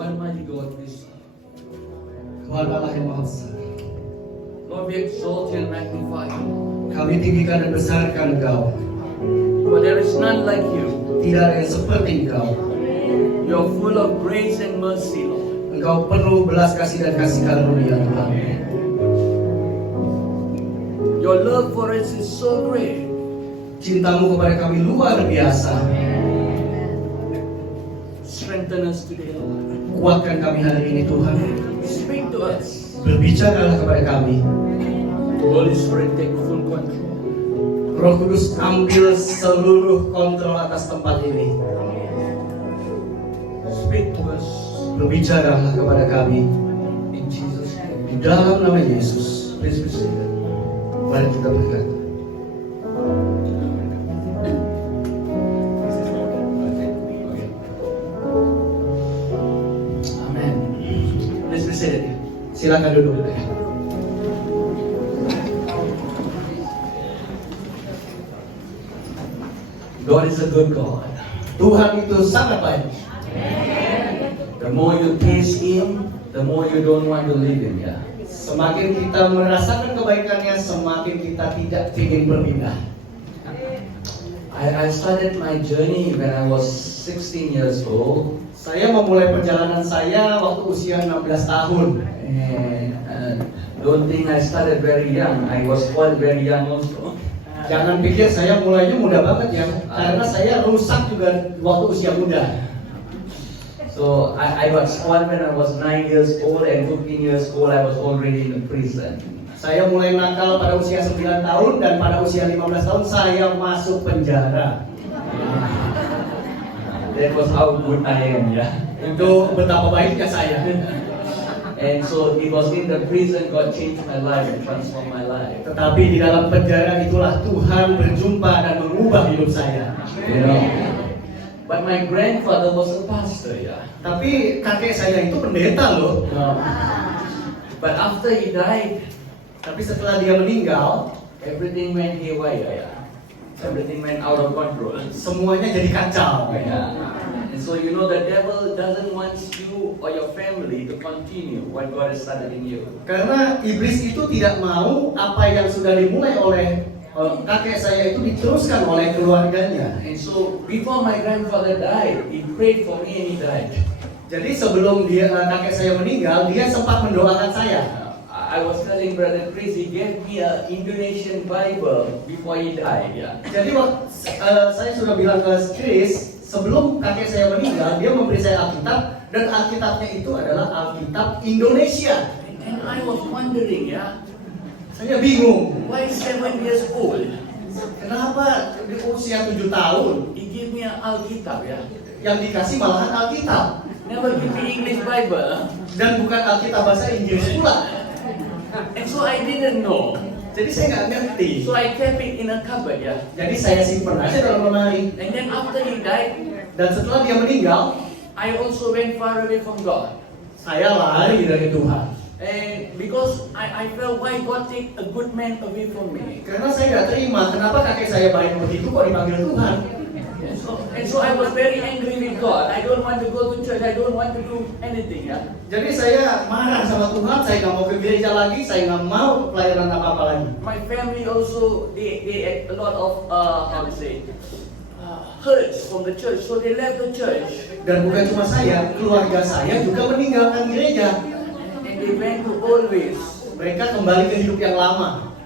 Almighty God we serve. Tuhan Allah yang Maha Besar. Lord, we exalt you and magnify you. Kami tinggikan dan besarkan Engkau. For there is none like you. Tidak ada yang seperti Engkau. You are full of grace and mercy, Lord. Engkau penuh belas kasih dan kasih karunia Tuhan. Your love for us is so great. Cintamu kepada kami luar biasa. Strengthen us today, Lord. Kuatkan kami hari ini Tuhan. Speak to us. Berbicaralah kepada kami. Holy Spirit, take full control. Roh Kudus, ambil seluruh kontrol atas tempat ini. Speak to us. Berbicaralah kepada kami. In Jesus' name. Di dalam nama Yesus. Please be seated. Mari kita berkata. Amen. Please be seated. Silakan duduk. God is a good God. Tuhan itu sangat baik. The more you taste Him, the more you don't want to leave Him. Yeah. Semakin kita merasakan kebaikannya, semakin kita tidak ingin berpindah. I started my journey when I was 16 years old. Saya memulai perjalanan saya waktu usia 16 tahun. And don't think I started very young. I was quite very young also. Jangan pikir saya mulainya muda banget ya, karena saya rusak juga waktu usia muda. So I was spoiled when I was 9 years old, and 15 years old I was already in the prison. Saya mulai nakal pada usia 9 tahun dan pada usia 15 tahun saya masuk penjara. That was how good I am, yeah. Itu betapa baiknya saya. And so it was in the prison God changed my life and transformed my life. Tetapi di dalam penjara itulah Tuhan berjumpa dan mengubah hidup saya. You know. But my grandfather was a pastor, yeah. Tapi kakek saya itu pendeta loh. But after he died, Tapi setelah dia meninggal, everything went haywire, yeah. Everything went out of control. semuanya jadi kacau. Yeah. And so you know the devil doesn't want you or your family to continue what God has started in you. Karena iblis itu tidak mau apa yang sudah dimulai oleh kakek saya itu diteruskan oleh keluarganya. And so before my grandfather died, he prayed for me and he died. Jadi sebelum kakek saya meninggal, dia sempat mendoakan saya. I was telling Brother Chris, he gave me a Indonesian Bible before he died. Yeah. Jadi saya sudah bilang ke Chris, sebelum kakek saya meninggal, dia memberi saya Alkitab dan Alkitabnya itu adalah Alkitab Indonesia. And I was wondering, yeah, Saya bingung, why 7 years old? kenapa di usia 7 tahun He gave me an Alkitab, yeah. yang dikasih malahan Alkitab Never give me English Bible. dan bukan Alkitab bahasa Inggris pula. And so I didn't know. Jadi saya nggak ngerti. So I kept it in a cupboard, yeah. Jadi saya simpan aja dalam lemari. And then after he died, Dan setelah dia meninggal, I also went far away from God. saya lari dari Tuhan. And because I felt why God take a good man away from me. Karena saya nggak terima, kenapa kakek saya baik begitu kok dipanggil Tuhan? And so I was very angry with God. I don't want to go to church. I don't want to do anything, yeah. Jadi saya marah sama Tuhan, saya nggak mau ke gereja lagi, saya nggak mau pelayanan apa-apa lagi. My family also they had a lot of how to say hurts from the church, so they left the church Dan bukan cuma saya, keluarga saya juga meninggalkan gereja. and they went to always. Mereka kembali ke hidup yang lama.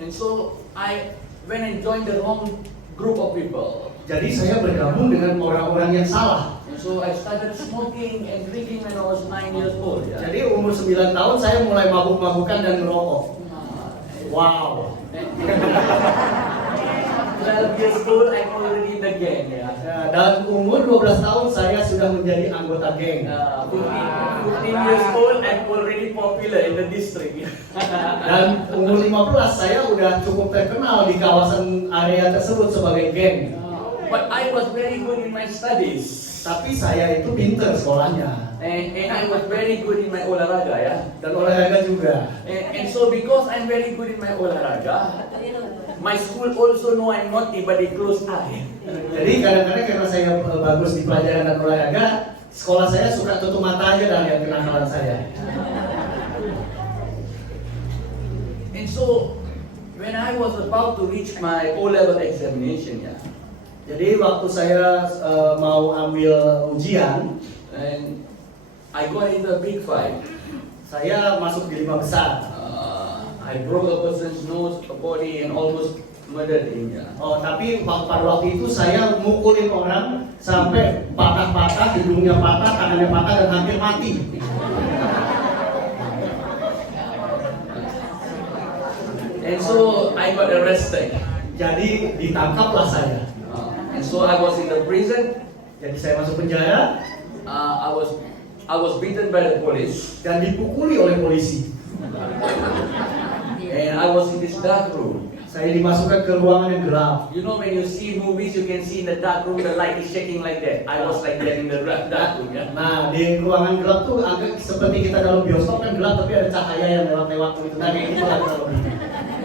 And so I went and joined the wrong group of people. Jadi saya bergabung dengan orang-orang yang salah. And so I started smoking and drinking when I was 9 years old. Yeah. Jadi umur 9 tahun saya mulai mabuk-mabukan dan merokok. Wow. 12 years old, I'm already in the gang. Yeah. Dan umur 12 tahun saya sudah menjadi anggota geng. 15 years old, I'm already popular in the district. Dan umur 15 saya udah cukup terkenal di kawasan area tersebut sebagai geng. But I was very good in my studies. Tapi saya itu pinter sekolahnya. And I was very good in my olahraga, ya. Dan olahraga juga. And so because I'm very good in my olahraga, my school also know I'm naughty, but they close eye. Jadi kadang-kadang karena saya bagus di pelajaran dan olahraga, Sekolah saya suka tutup mata aja dan lihat kenakalan saya. And so, when I was about to reach my O-level examination, yeah, Jadi waktu saya mau ambil ujian, and I got into a big fight. saya masuk di 5 besar. I broke a person's nose, a body, and almost murdered him. Yeah. Oh, tapi pada waktu itu saya mukulin orang sampai patah-patah, hidungnya patah, tangannya patah dan hampir mati. And so I got arrested. Jadi ditangkaplah saya. And so I was in the prison. Jadi saya masuk penjara I was beaten by the police, dan dipukuli oleh polisi. and I was in this dark room. Saya dimasukkan ke ruangan yang gelap. You know, when you see movies, you can see in the dark room the light is shaking like that. I was like that in the dark room. Yeah. Nah, di ruangan gelap tuh agak seperti kita dalam bioskop kan gelap, tapi ada cahaya yang lewat-lewat gitu. Nah, kayak gitu lah kurang lebih.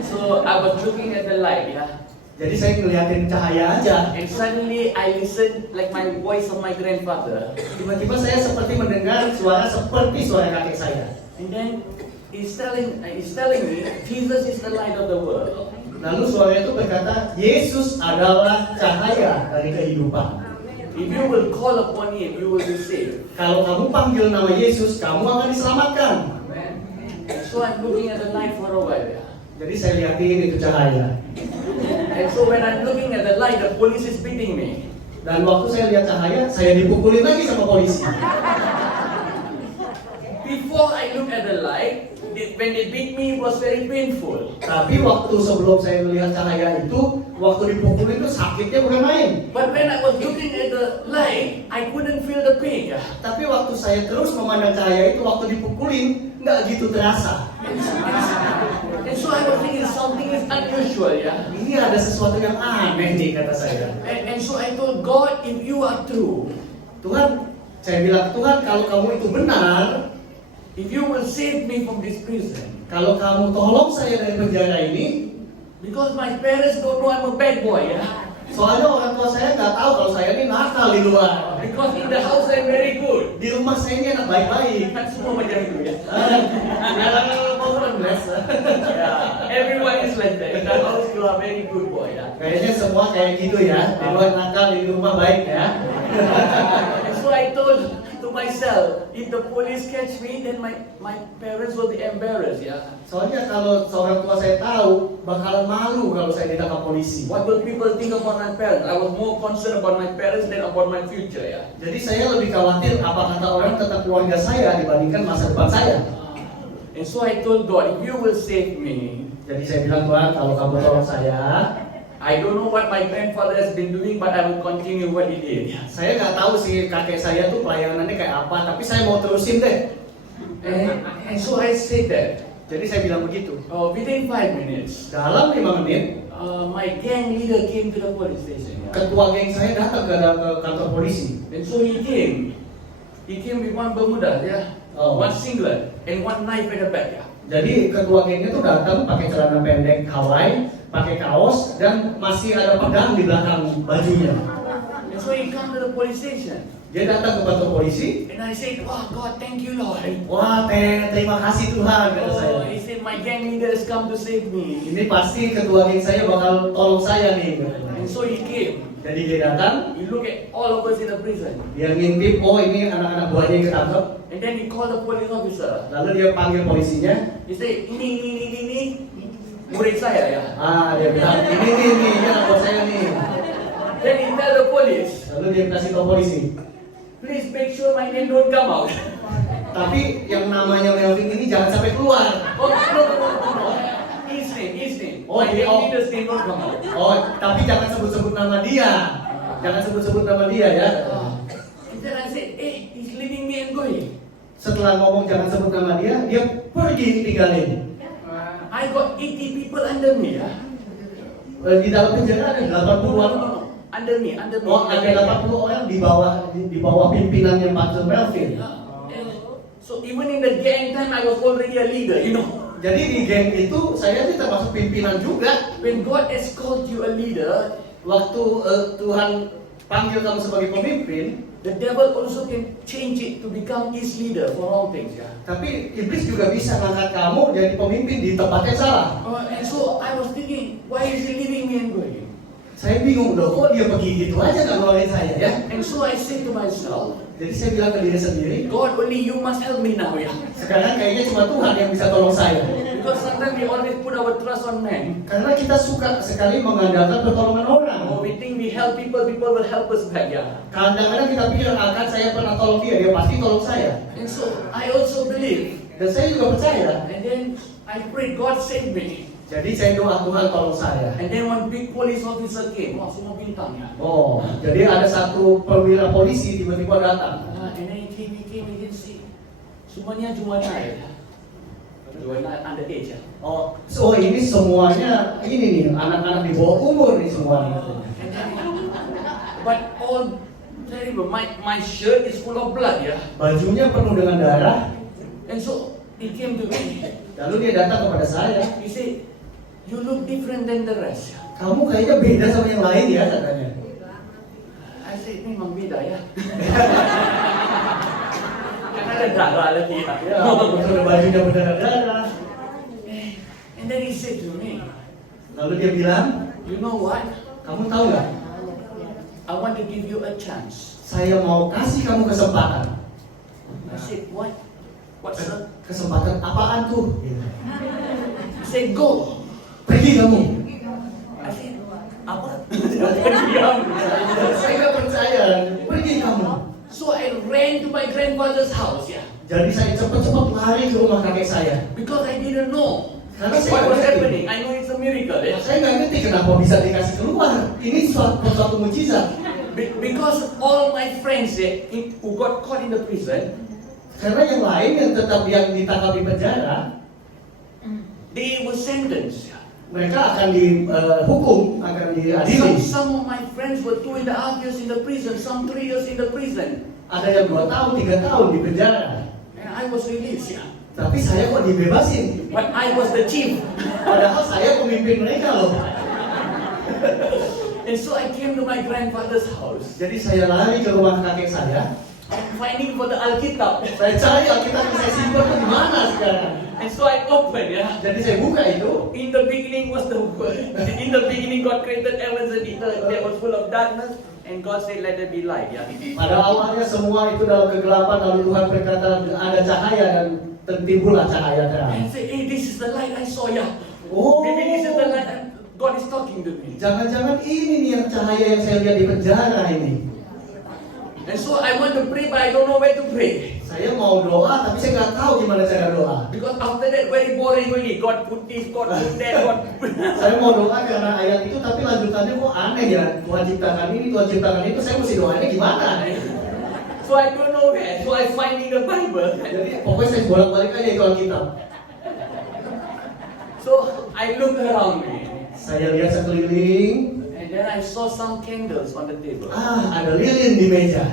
So I was looking at the light. Yeah. Jadi saya ngeliatin cahaya aja. And suddenly I listened like my voice of my grandfather. Tiba-tiba saya seperti mendengar suara seperti suara kakek saya. And then he's telling me, Jesus is the light of the world. Lalu suara itu berkata, Yesus adalah cahaya dari kehidupan. If you will call upon him, you will be saved. Kalau kamu panggil nama Yesus, kamu akan diselamatkan. And so I'm looking at the light for a while. Yeah. Jadi saya liatin itu cahaya. And so when I'm looking at the light, the police is beating me. Dan waktu saya lihat cahaya, saya dipukulin lagi sama polisi. Before I look at the light, when they beat me, it was very painful. Tapi waktu sebelum saya melihat cahaya itu, waktu dipukulin itu sakitnya bukan main. But when I was looking at the light, I couldn't feel the pain. Yeah. Tapi waktu saya terus memandang cahaya itu, waktu dipukulin, nggak gitu terasa. And so I was thinking something is unusual. Yeah. Ini ada sesuatu yang aneh nih, kata saya. And so I told God, if you are true, Tuhan, saya bilang, Tuhan, kalau kamu itu benar, if you will save me from this prison, kalau kamu tolong saya dari penjara ini, because my parents don't know I'm a bad boy. Yeah. soalnya orang tua saya nggak tahu kalau saya ini nakal di luar. Because in the house I'm very good. Di rumah saya ini anak baik-baik. Kan semua macam itu ya. Yeah. Everyone is like that. In the house you are very good boy. Yeah. Kayaknya semua kayak gitu ya. Di luar nakal, di rumah baik ya. And so I told to myself, if the police catch me, then my parents will be embarrassed. Yeah. Soalnya kalau seorang tua saya tahu, bakalan malu kalau saya ditangkap polisi. What will people think about my parents? I was more concerned about my parents than about my future. Yeah. Jadi saya lebih khawatir apa kata orang tentang keluarga saya dibandingkan masa depan saya. And so I told God, if you will save me, Jadi saya bilang, Tuhan, kalau kamu tolong saya, I don't know what my grandfather has been doing, but I will continue what he did. saya nggak tahu sih kakek saya tuh pelayanannya kayak apa, tapi saya mau terusin deh. And so I said that. Jadi saya bilang begitu. Within 5 minutes, Dalam 5 menit, my gang leader came to the police station. Yeah. ketua geng saya datang ke kantor polisi. And so he came. He came with one bermuda, yeah, one singlet, and one knife at the back. Yeah. Jadi ketua gengnya tuh datang pakai celana pendek Hawaii, pakai kaos, dan masih ada pedang di belakang bajunya. And so he come to the police station. Dia datang ke kantor polisi. And I said, "Wow, God, thank you, Lord." Wah, terima kasih Tuhan, kata saya. He said, "My gang leader has come to save me." Ini pasti ketua geng saya bakal tolong saya nih. And so he came. Jadi dia datang, He looked at all of us in the prison. dia ngintip, oh ini anak-anak buahnya yang ketangkep. And then he called the police officer. Lalu dia panggil polisinya. He said, ini, murid saya ya. Dia bilang, ini anak buah saya nih. Then he tell the police, Lalu dia kasih tahu polisi. please make sure my name don't come out. Tapi yang namanya Melvin ini jangan sampai keluar. Oh, no. His name. Oh, My dia- gang leader's name don't come out. Oh, tapi jangan sebut-sebut nama dia. Jangan sebut-sebut nama dia ya. And then I said, he's leaving me and going. Setelah ngomong jangan sebut nama dia, dia pergi tinggalin. I got 80 people under me ya. Di dalam penjara ada 80-an. No. Under me. Oh, ada 80 orang di bawah pimpinannya Pastor Melvin. So even in the gang time, I was already a leader, you know. Jadi di geng itu saya sih termasuk pimpinan juga. When God has called you a leader, Waktu Tuhan panggil kamu sebagai pemimpin, the devil also can change it to become his leader for all things. Yeah. Tapi iblis juga bisa ngangkat kamu jadi pemimpin di tempat yang salah. And so I was thinking, why is he leaving me and going? Saya bingung loh, kok dia pergi gitu aja nggak ngeluarin saya ya? And so I said to myself, Jadi saya bilang ke diri sendiri, God, only you must help me now. Yeah. sekarang kayaknya cuma Tuhan yang bisa tolong saya. Because sometimes we always put our trust on men. Karena kita suka sekali mengandalkan pertolongan orang. Oh, we think we help people, people will help us back. Yeah. Kadang-kadang kita pikir akan saya pernah tolong dia pasti tolong saya. And so I also believe. Dan saya juga percaya. And then I prayed, God save me. Jadi saya doa Tuhan tolong saya. And then one big police officer came. Wah, semua bintang ya. Oh, jadi ada satu perwira polisi tiba-tiba datang. And then he came, he didn't see. Semuanya Juwana ya. Juwana underage ya. Oh, so ini semuanya ini nih anak-anak di bawah umur nih semuanya. And then, but all terrible. My shirt is full of blood ya. Bajunya penuh dengan darah. And so he came to me. Lalu dia datang kepada saya. He said, you look different than the rest. Kamu kayaknya beda sama yang lain ya katanya. I said, memang beda ya. Karena ada darah lagi ya. Ya, betul bajunya berdarah-darah. And then he said to me, Lalu dia bilang, you know what? kamu tahu nggak? I want to give you a chance. Saya mau kasih kamu kesempatan. I said, what? What's that? Kesempatan apaan tuh? Gitu. He said, go. Pergi kamu. I said, apa? Saya nggak percaya. Pergi kamu. So I ran to my grandfather's house, yeah. Jadi saya cepat-cepat lari ke rumah kakek saya. Because I didn't know Karena what saya was nggak happening. ngerti. I know it's a miracle, yeah. Saya nggak ngerti kenapa bisa dikasih keluar. Ini suatu mujizat. Because all my friends who got caught in the prison, Karena yang lain yang tetap yang ditangkap di penjara, they were sentenced. Yeah. mereka akan dihukum, akan diadili. Some of my friends were 2.5 years in the prison, some 3 years in the prison. Ada yang 2 tahun, 3 tahun di penjara. And I was released, yeah. Tapi saya kok dibebasin. But I was the chief. Padahal saya pemimpin mereka loh. And so I came to my grandfather's house. Jadi saya lari ke rumah kakek saya. I'm finding for the Alkitab. Saya cari Alkitab yang saya simpan tuh di mana sekarang. And so I opened, yeah. Jadi saya buka itu. In the beginning was the word. In the beginning God created heavens and earth. That was full of darkness. And God said, let there be light. Yeah. Pada awalnya semua itu dalam kegelapan, lalu Tuhan berkata ada cahaya dan timbullah cahaya terang. And say, hey, this is the light I saw. Yeah. Oh, Maybe this is the light and God is talking to me. jangan-jangan ini nih yang cahaya yang saya lihat di penjara ini. And so I want to pray, but I don't know where to pray. Saya mau doa, tapi saya nggak tahu gimana cara doa. Because after that, very boring really. God put this, God put that, God put Saya mau doa karena ayat itu, tapi lanjutannya kok aneh ya. Tuhan ciptakan ini, Tuhan ciptakan itu. Saya mesti doanya gimana? So I don't know where. So I finding the Bible. Jadi pokoknya saya bolak-balik aja itu Alkitab. So I look around me. Saya lihat sekeliling. And then I saw some candles on the table. Ada lilin di meja.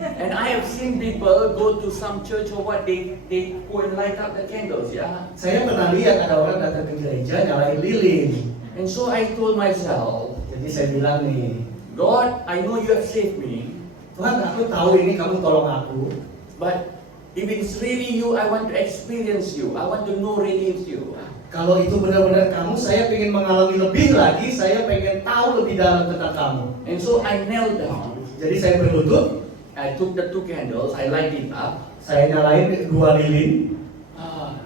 And I have seen people go to some church or what, they go and light up the candles, yeah. Saya pernah lihat ada orang datang ke gereja nyalain lilin. And so I told myself, Jadi saya bilang nih, God, I know you have saved me, Tuhan aku tahu ini kamu tolong aku. but if it's really you, I want to experience you. I want to know really it's you. Kalau itu benar-benar kamu, saya pengen mengalami lebih lagi. Saya pengen tahu lebih dalam tentang kamu. And so I knelt down. Jadi saya berlutut. I took the 2 candles, I light it up. Saya nyalain 2 lilin.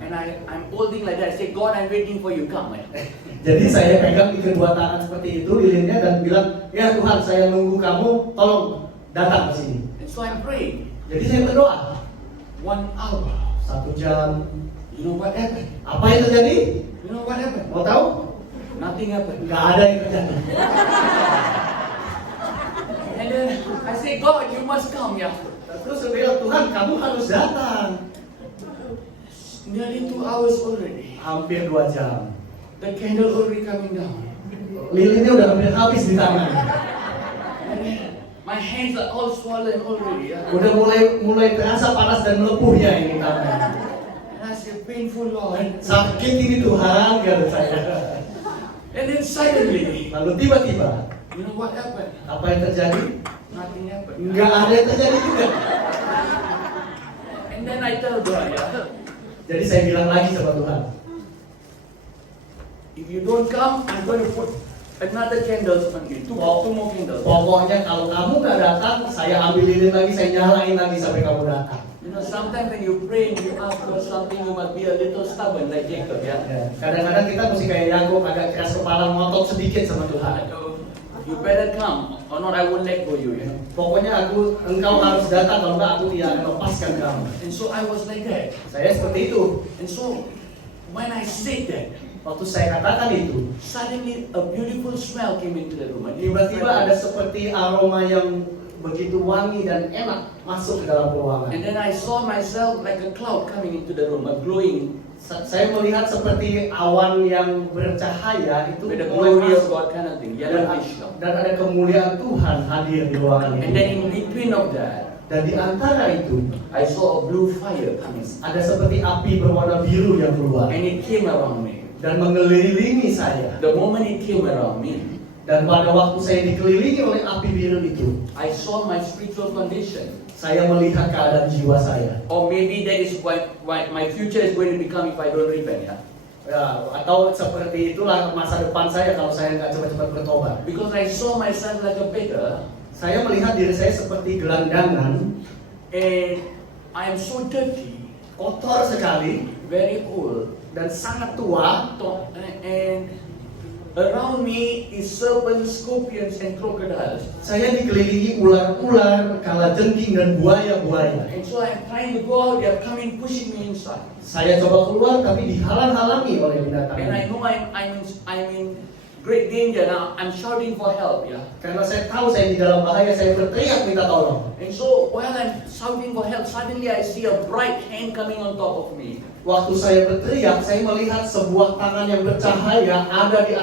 And I'm holding like that. I say, God, I'm waiting for you. Come. Jadi saya pegang di kedua tangan seperti itu lilinnya dan bilang, ya Tuhan saya nunggu kamu, tolong datang ke sini. And so I'm praying. Jadi saya berdoa. 1 hour. 1 jam. You know what happened? Apa yang terjadi? You know what happened? Mau tahu? Nothing happened. Nggak ada yang terjadi. And then I say, God, you must come, yeah. Terus saya bilang, Tuhan kamu harus datang. Nearly 2 hours already. Hampir 2 jam. The candle already coming down. Lilinnya udah hampir habis di tangan. And then my hands are all swollen already. Yeah. Udah mulai terasa panas dan melepuhnya ini tangan. And I say, painful Lord. Sakit ini Tuhan, kata saya. And then suddenly, Lalu tiba-tiba You know what happened? Apa yang terjadi? Nothing happened. Nggak ada yang terjadi juga. And then I tell God, yeah, Jadi saya bilang lagi sama Tuhan, if you don't come, I'm going to put another candles on you. Two more candles. pokoknya kalau kamu nggak datang, saya ambil lilin lagi, saya nyalain lagi sampai kamu datang. You know, sometimes when you pray and you ask for something, you must be a little stubborn like Jacob, yeah? Ya, kadang-kadang kita mesti kayak Yakub, agak keras kepala, ngotot sedikit sama Tuhan. You better come, or not I won't let go you. You know? Pokoknya engkau harus datang, kalau enggak aku tidak akan lepaskan kamu. And so I was like that. Saya seperti itu. And so when I said that, Waktu saya katakan itu, suddenly a beautiful smell came into the room. tiba-tiba ada seperti aroma yang begitu wangi dan enak masuk ke dalam ruangan. And then I saw myself like a cloud coming into the room, a glowing, Saya melihat seperti awan yang bercahaya itu with the mulai glory of masuk. God kind of thing, dan, yellowish. dan ada kemuliaan Tuhan hadir di ruangan And itu. then in between of that, Dan di antara itu I saw a blue fire coming, ada seperti api berwarna biru yang keluar and it came around me. dan mengelilingi saya. The moment it came around me, Dan pada waktu saya dikelilingi oleh api biru itu, I saw my spiritual condition. saya melihat keadaan jiwa saya. Or maybe that is what my future is going to become if I don't repent. Yeah? Ya, atau seperti itulah masa depan saya kalau saya nggak cepat-cepat bertobat. Because I saw myself like a beggar, Saya melihat diri saya seperti gelandangan, and I am so dirty, kotor sekali, very old, dan sangat tua. and around me is serpents, scorpions, and crocodiles. Saya dikelilingi ular-ular, kalajengking dan buaya-buaya. And so I'm trying to go out, they are coming, pushing me inside. Saya coba keluar tapi dihalang-halangi oleh binatang. And I know I'm in great danger now. I'm shouting for help, yeah. Karena saya tahu saya di dalam bahaya, saya berteriak minta tolong. And so while I'm shouting for help, suddenly I see a bright hand coming on top of me. Waktu saya berteriak, saya melihat sebuah tangan yang bercahaya ada di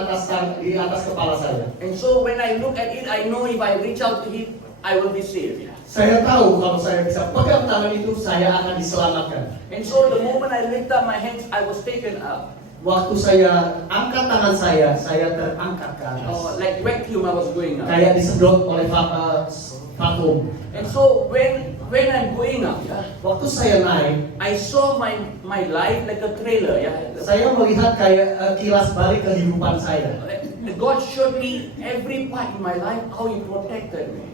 atas kepala saya. And so when I look at it, I know if I reach out to it, I will be saved. Yeah. Saya tahu kalau saya bisa pegang tangan itu, saya akan diselamatkan. And so the moment I lift up my hands, I was taken up. Waktu saya angkat tangan saya terangkat ke atas. Like vacuum, I was going up. Kayak disedot oleh vakum. And so when I'm going up, yeah, Waktu saya naik, I saw my life like a trailer. Yeah. saya melihat kayak kilas balik kehidupan saya. God showed me every part in my life how He protected me.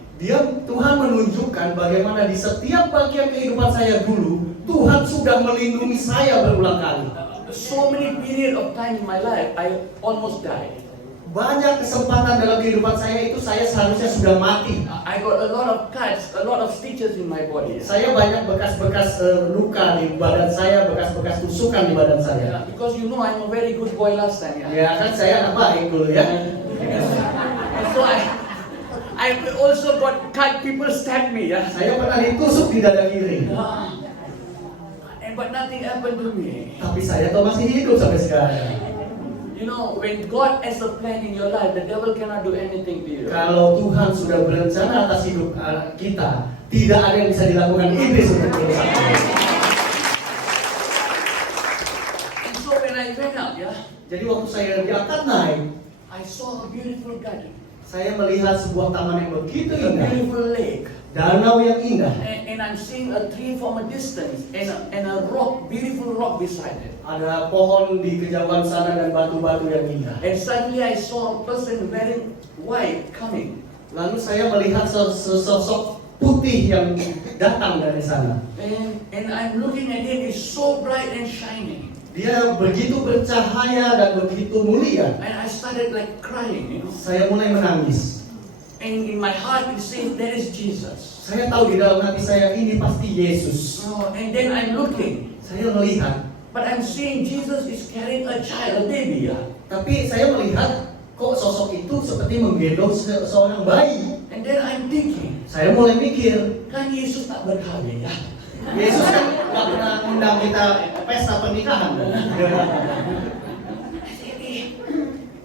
Tuhan menunjukkan bagaimana di setiap bagian kehidupan saya dulu, Tuhan sudah melindungi saya berulang kali. So many period of time in my life, I almost died. Banyak kesempatan dalam kehidupan saya itu saya seharusnya sudah mati. I got a lot of cuts, a lot of stitches in my body. Saya banyak bekas-bekas luka di badan saya, bekas-bekas tusukan di badan saya. Yeah, because you know I'm a very good boy last time. Yeah. Ya kan saya anak baik dulu ya. And so I also got cut. People stabbed me. Yeah. Saya pernah ditusuk di dada kiri. But nothing happened to me. Tapi saya tuh masih hidup sampai sekarang. You know, when God has a plan in your life, the devil cannot do anything to you. Kalau Tuhan sudah berencana atas hidup kita, tidak ada yang bisa dilakukan iblis untuk merusak. And so when I went up, yeah, Jadi waktu saya diangkat naik, I saw a beautiful garden, saya melihat sebuah taman yang begitu a indah, beautiful lake, danau yang indah. and I'm seeing a tree from a distance, and a rock, beautiful rock beside it. Ada pohon di kejauhan sana dan batu-batu yang indah. And suddenly I saw a person wearing white coming. Lalu saya melihat sosok putih yang datang dari sana. And I'm looking at him, it's so bright and shining. Dia begitu bercahaya dan begitu mulia. And I started like crying, you know. Saya mulai menangis. And in my heart it says, that is Jesus. Saya tahu di dalam hati saya ini pasti Yesus. And then I'm looking, Saya melihat, but I'm seeing Jesus is carrying a child, a baby. Yeah. tapi saya melihat kok sosok itu seperti menggendong seorang bayi. And then I'm thinking, Saya mulai mikir, kan Yesus tak berkahwin ya? Yesus kan nggak pernah undang kita pesta pernikahan.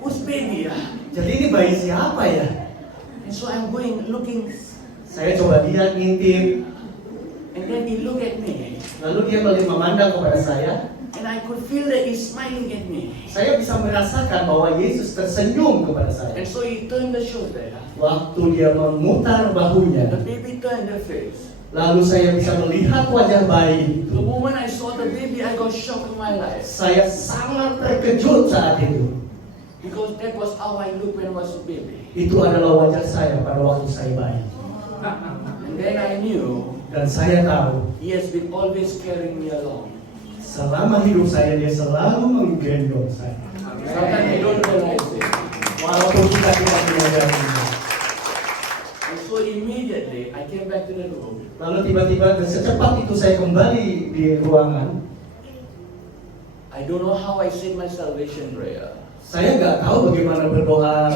Who's baby ya? Jadi ini bayi siapa ya? And so I'm going looking, Saya coba ngintip, and then he look at me. lalu dia memandang kepada saya. And I could feel that He's smiling at me. Saya bisa merasakan bahwa Yesus tersenyum kepada saya. And so He turned the shoulder. Waktu dia memutar bahunya, The baby turned their face. lalu saya bisa melihat wajah bayi The itu. moment I saw the baby, I got shocked in my life. Saya sangat terkejut saat itu. Because that was how I looked when I was a baby. Itu adalah wajah saya pada waktu saya bayi. And then I knew Dan saya tahu, He has been always carrying me along. selama hidup saya dia selalu menggendong saya. Sometimes we don't realize it. Walaupun kita tidak menyadarinya. And so immediately I came back to the room. Lalu tiba-tiba secepat itu saya kembali di ruangan. I don't know how I said my salvation prayer. Saya nggak tahu bagaimana berdoa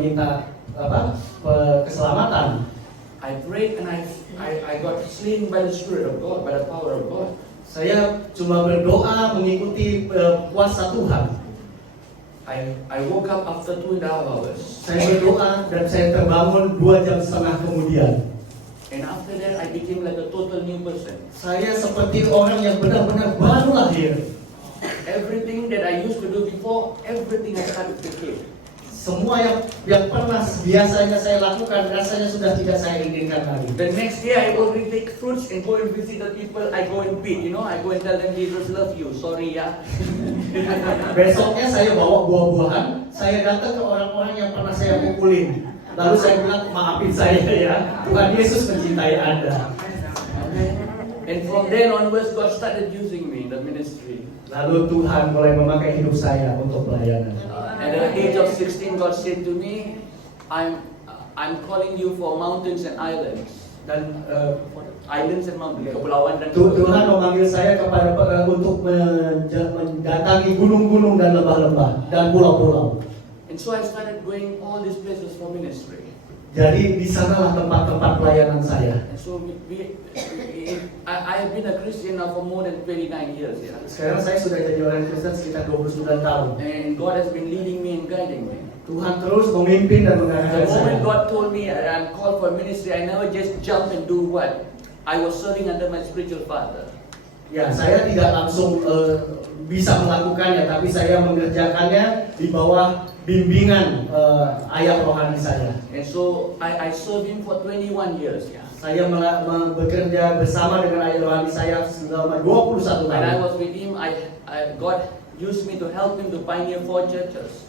minta keselamatan. I prayed and I got slain by the Spirit of God, by the power of God. Saya cuma berdoa mengikuti kuasa Tuhan. I woke up after 2.5 hours. Saya berdoa dan saya terbangun 2,5 jam kemudian. And after that I became like a total new person. Saya seperti orang yang benar-benar baru lahir. Everything that I used to do before, everything I started to keep. Semua yang pernah biasanya saya lakukan rasanya sudah tidak saya inginkan lagi. The next day I already take fruits and go and visit the people. I go and beat, I go and tell them Jesus love you. Sorry ya. Besoknya saya bawa buah-buahan, saya datang ke orang-orang yang pernah saya pukulin. Lalu saya bilang, maafin saya ya, Tuhan Yesus mencintai Anda. And from then onwards, God started using me in the ministry. Lalu Tuhan mulai memakai hidup saya untuk pelayanan. At the age of 16, God said to me, I'm calling you for mountains and islands. Dan Islands and mountains, kepulauan dan Tuhan memanggil saya untuk mendatangi gunung-gunung dan lembah-lembah dan pulau-pulau. And so I started going all these places for ministry. Jadi di sanalah tempat-tempat pelayanan saya. And so I have been a Christian now for more than 29 years. Yeah. Sekarang saya sudah jadi orang Kristen sekitar 29 tahun. And God has been leading me and guiding me. Tuhan terus memimpin dan mengarahkan The saya. moment God told me I'm called for ministry, I never just jump and do what? I was serving under my spiritual father. Ya, saya tidak langsung bisa melakukannya, tapi saya mengerjakannya di bawah bimbingan ayah rohani saya. And so I served him for 21 years. Yeah. Saya bekerja bersama dengan ayah rohani saya selama 21 When I tahun. was with him, God used me to help him to pioneer 4 churches.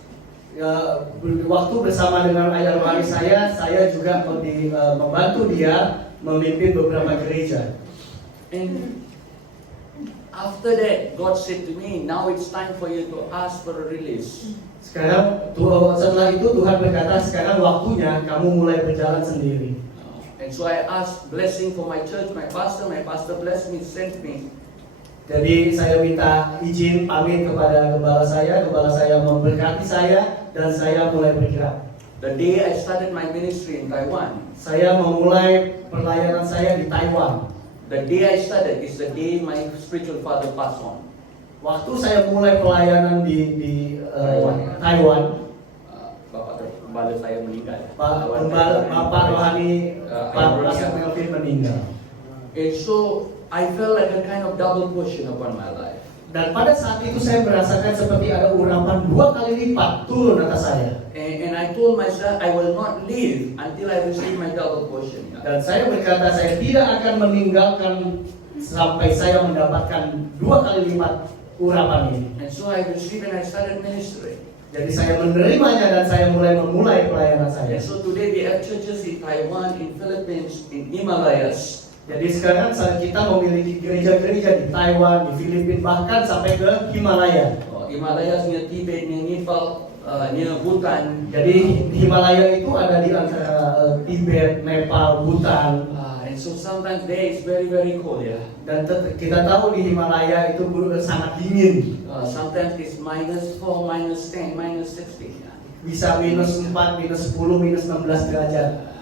Waktu bersama dengan ayah rohani saya juga membantu dia memimpin beberapa gereja. And after that, God said to me, now it's time for you to ask for a release. Sekarang setelah itu Tuhan berkata, sekarang waktunya kamu mulai berjalan sendiri. And so I asked blessing for my church, my pastor blessed me, sent me. Jadi saya minta izin pamit kepada gembala saya memberkati saya dan saya mulai bergerak. The day I started my ministry in Taiwan, Saya memulai pelayanan saya di Taiwan. the day I started is the day my spiritual father passed on. Waktu saya mulai pelayanan di Taiwan, Bapak gembala saya meninggal. Bapak rohani Pak Pastor Melvin meninggal. And so I felt like a kind of double portion upon my life. Dan pada saat itu saya merasakan seperti ada urapan 2 kali lipat turun atas saya. And I told myself I will not leave until I receive my double portion. Dan saya berkata saya tidak akan meninggalkan sampai saya mendapatkan 2 kali lipat urapan ini. And so I received and I started ministering. Jadi saya menerimanya dan saya memulai pelayanan saya. And so today we have churches in Taiwan, in Philippines, in Himalayas. Jadi sekarang kita memiliki gereja-gereja di Taiwan, di Filipina, bahkan sampai ke Himalaya. Himalayas near Tibet, near Nepal, near Bhutan. Jadi Himalaya itu ada di antara Tibet, Nepal, Bhutan. And so sometimes there is very, very cold, yeah. Dan kita tahu di Himalaya itu sangat dingin. Sometimes it's -4, -10, -60. Yeah. Bisa -4, -10, -16 derajat.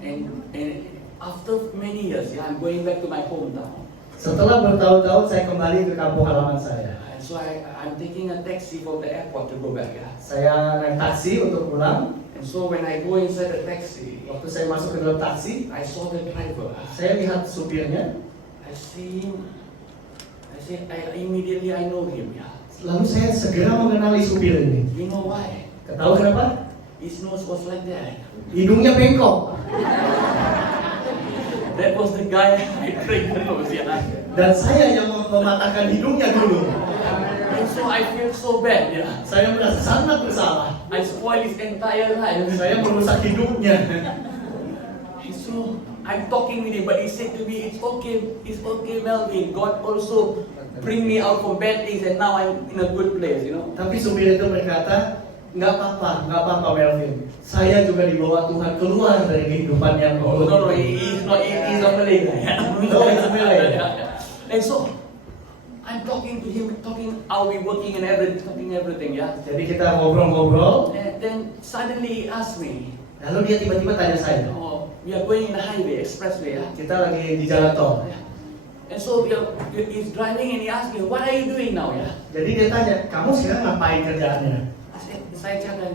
And after many years, yeah, I'm going back to my hometown. Setelah bertahun-tahun saya kembali ke kampung halaman saya. And so I'm taking a taxi from the airport to go back, yeah. Saya naik taksi untuk pulang. And so when I go inside the taxi, Waktu saya masuk ke dalam taksi, I saw the driver. saya lihat supirnya. I see said, immediately I know him. Yeah. Lalu saya segera mengenali supir ini. You know why? Tahu kenapa? His nose was like that. Hidungnya bengkok. That was the guy I cracked the nose. Yeah. Dan saya yang mematahkan hidungnya dulu. And so I feel so bad. Yeah. Saya merasa sangat bersalah. I spoiled his entire life. Saya merusak hidupnya. So I'm talking with him, but he said to me, it's okay, Melvin. God also bring me out from bad things, and now I'm in a good place, you know. Tapi supir itu berkata, nggak apa-apa Melvin. Saya juga dibawa Tuhan keluar dari kehidupan yang buruk. No, he's a Malay guy. No, he's a Malay. And so I'm talking to him, how we working and everything, yeah. Jadi kita ngobrol-ngobrol. And then suddenly he asked me, Lalu dia tiba-tiba tanya saya, oh, we are going in the highway, expressway, yeah. kita lagi di jalan tol. And so he's driving and he asked me, what are you doing now, yeah? Jadi dia tanya, kamu sekarang ngapain kerjaannya? Saya jangan.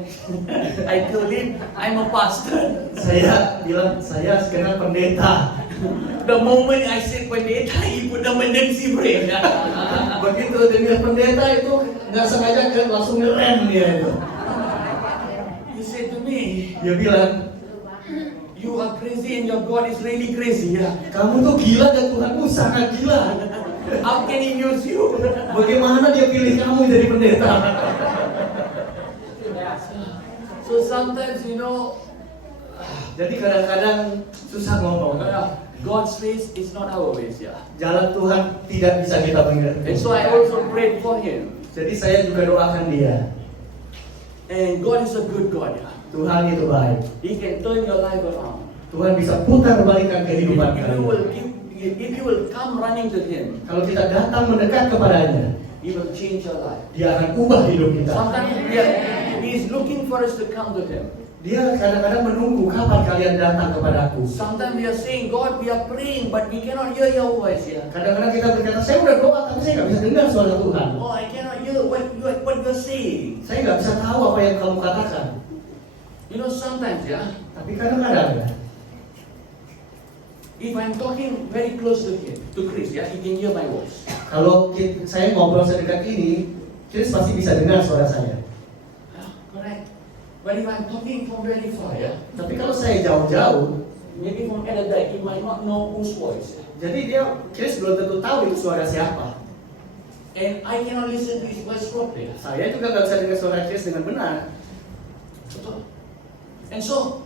I told him, I'm a pastor. Saya bilang, saya sekarang pendeta. The moment I said pendeta, he put the emergency brake. Begitu dia bilang pendeta itu nggak sengaja langsung ngerem dia itu. He said to me, Dia bilang, you are crazy and your God is really crazy. Yeah. kamu tuh gila dan Tuhanmu sangat gila. How can he use you? Bagaimana dia pilih kamu jadi pendeta? So sometimes, you know, Jadi kadang-kadang susah ngomong. God's ways is not our ways. Yeah. Jalan Tuhan tidak bisa kita mengerti. And so I also prayed for him. Jadi saya juga doakan dia. And God is a good God. Yeah. Tuhan itu baik. He can turn your life around. Tuhan bisa putar balikan kehidupan If you will come running to him, Kalau kita datang mendekat kepadanya, he will change your life. dia akan ubah hidup kita. Sometimes he is looking for us to come to him. Dia kadang-kadang menunggu kapan kalian datang kepadaku. Sometimes we are saying, God, we are praying, but we cannot hear your voice. Yeah. Kadang-kadang kita berkata, saya udah doa tapi saya nggak bisa dengar suara Tuhan. Oh, I cannot hear what you're saying. Saya nggak bisa tahu apa yang kamu katakan. You know, sometimes, yeah, Tapi kadang-kadang ya, if I'm talking very close to him, to Chris, yeah, he can hear my voice. kalau saya ngobrol sedekat ini, Chris pasti bisa dengar suara saya. Yeah, correct. But if I'm talking from very far, yeah, Tapi kalau saya jauh-jauh, maybe from at the back, he might not know whose voice. jadi Chris belum tentu tahu itu suara siapa. And I cannot listen to his voice properly. Saya juga nggak bisa dengar suara Chris dengan benar. And so,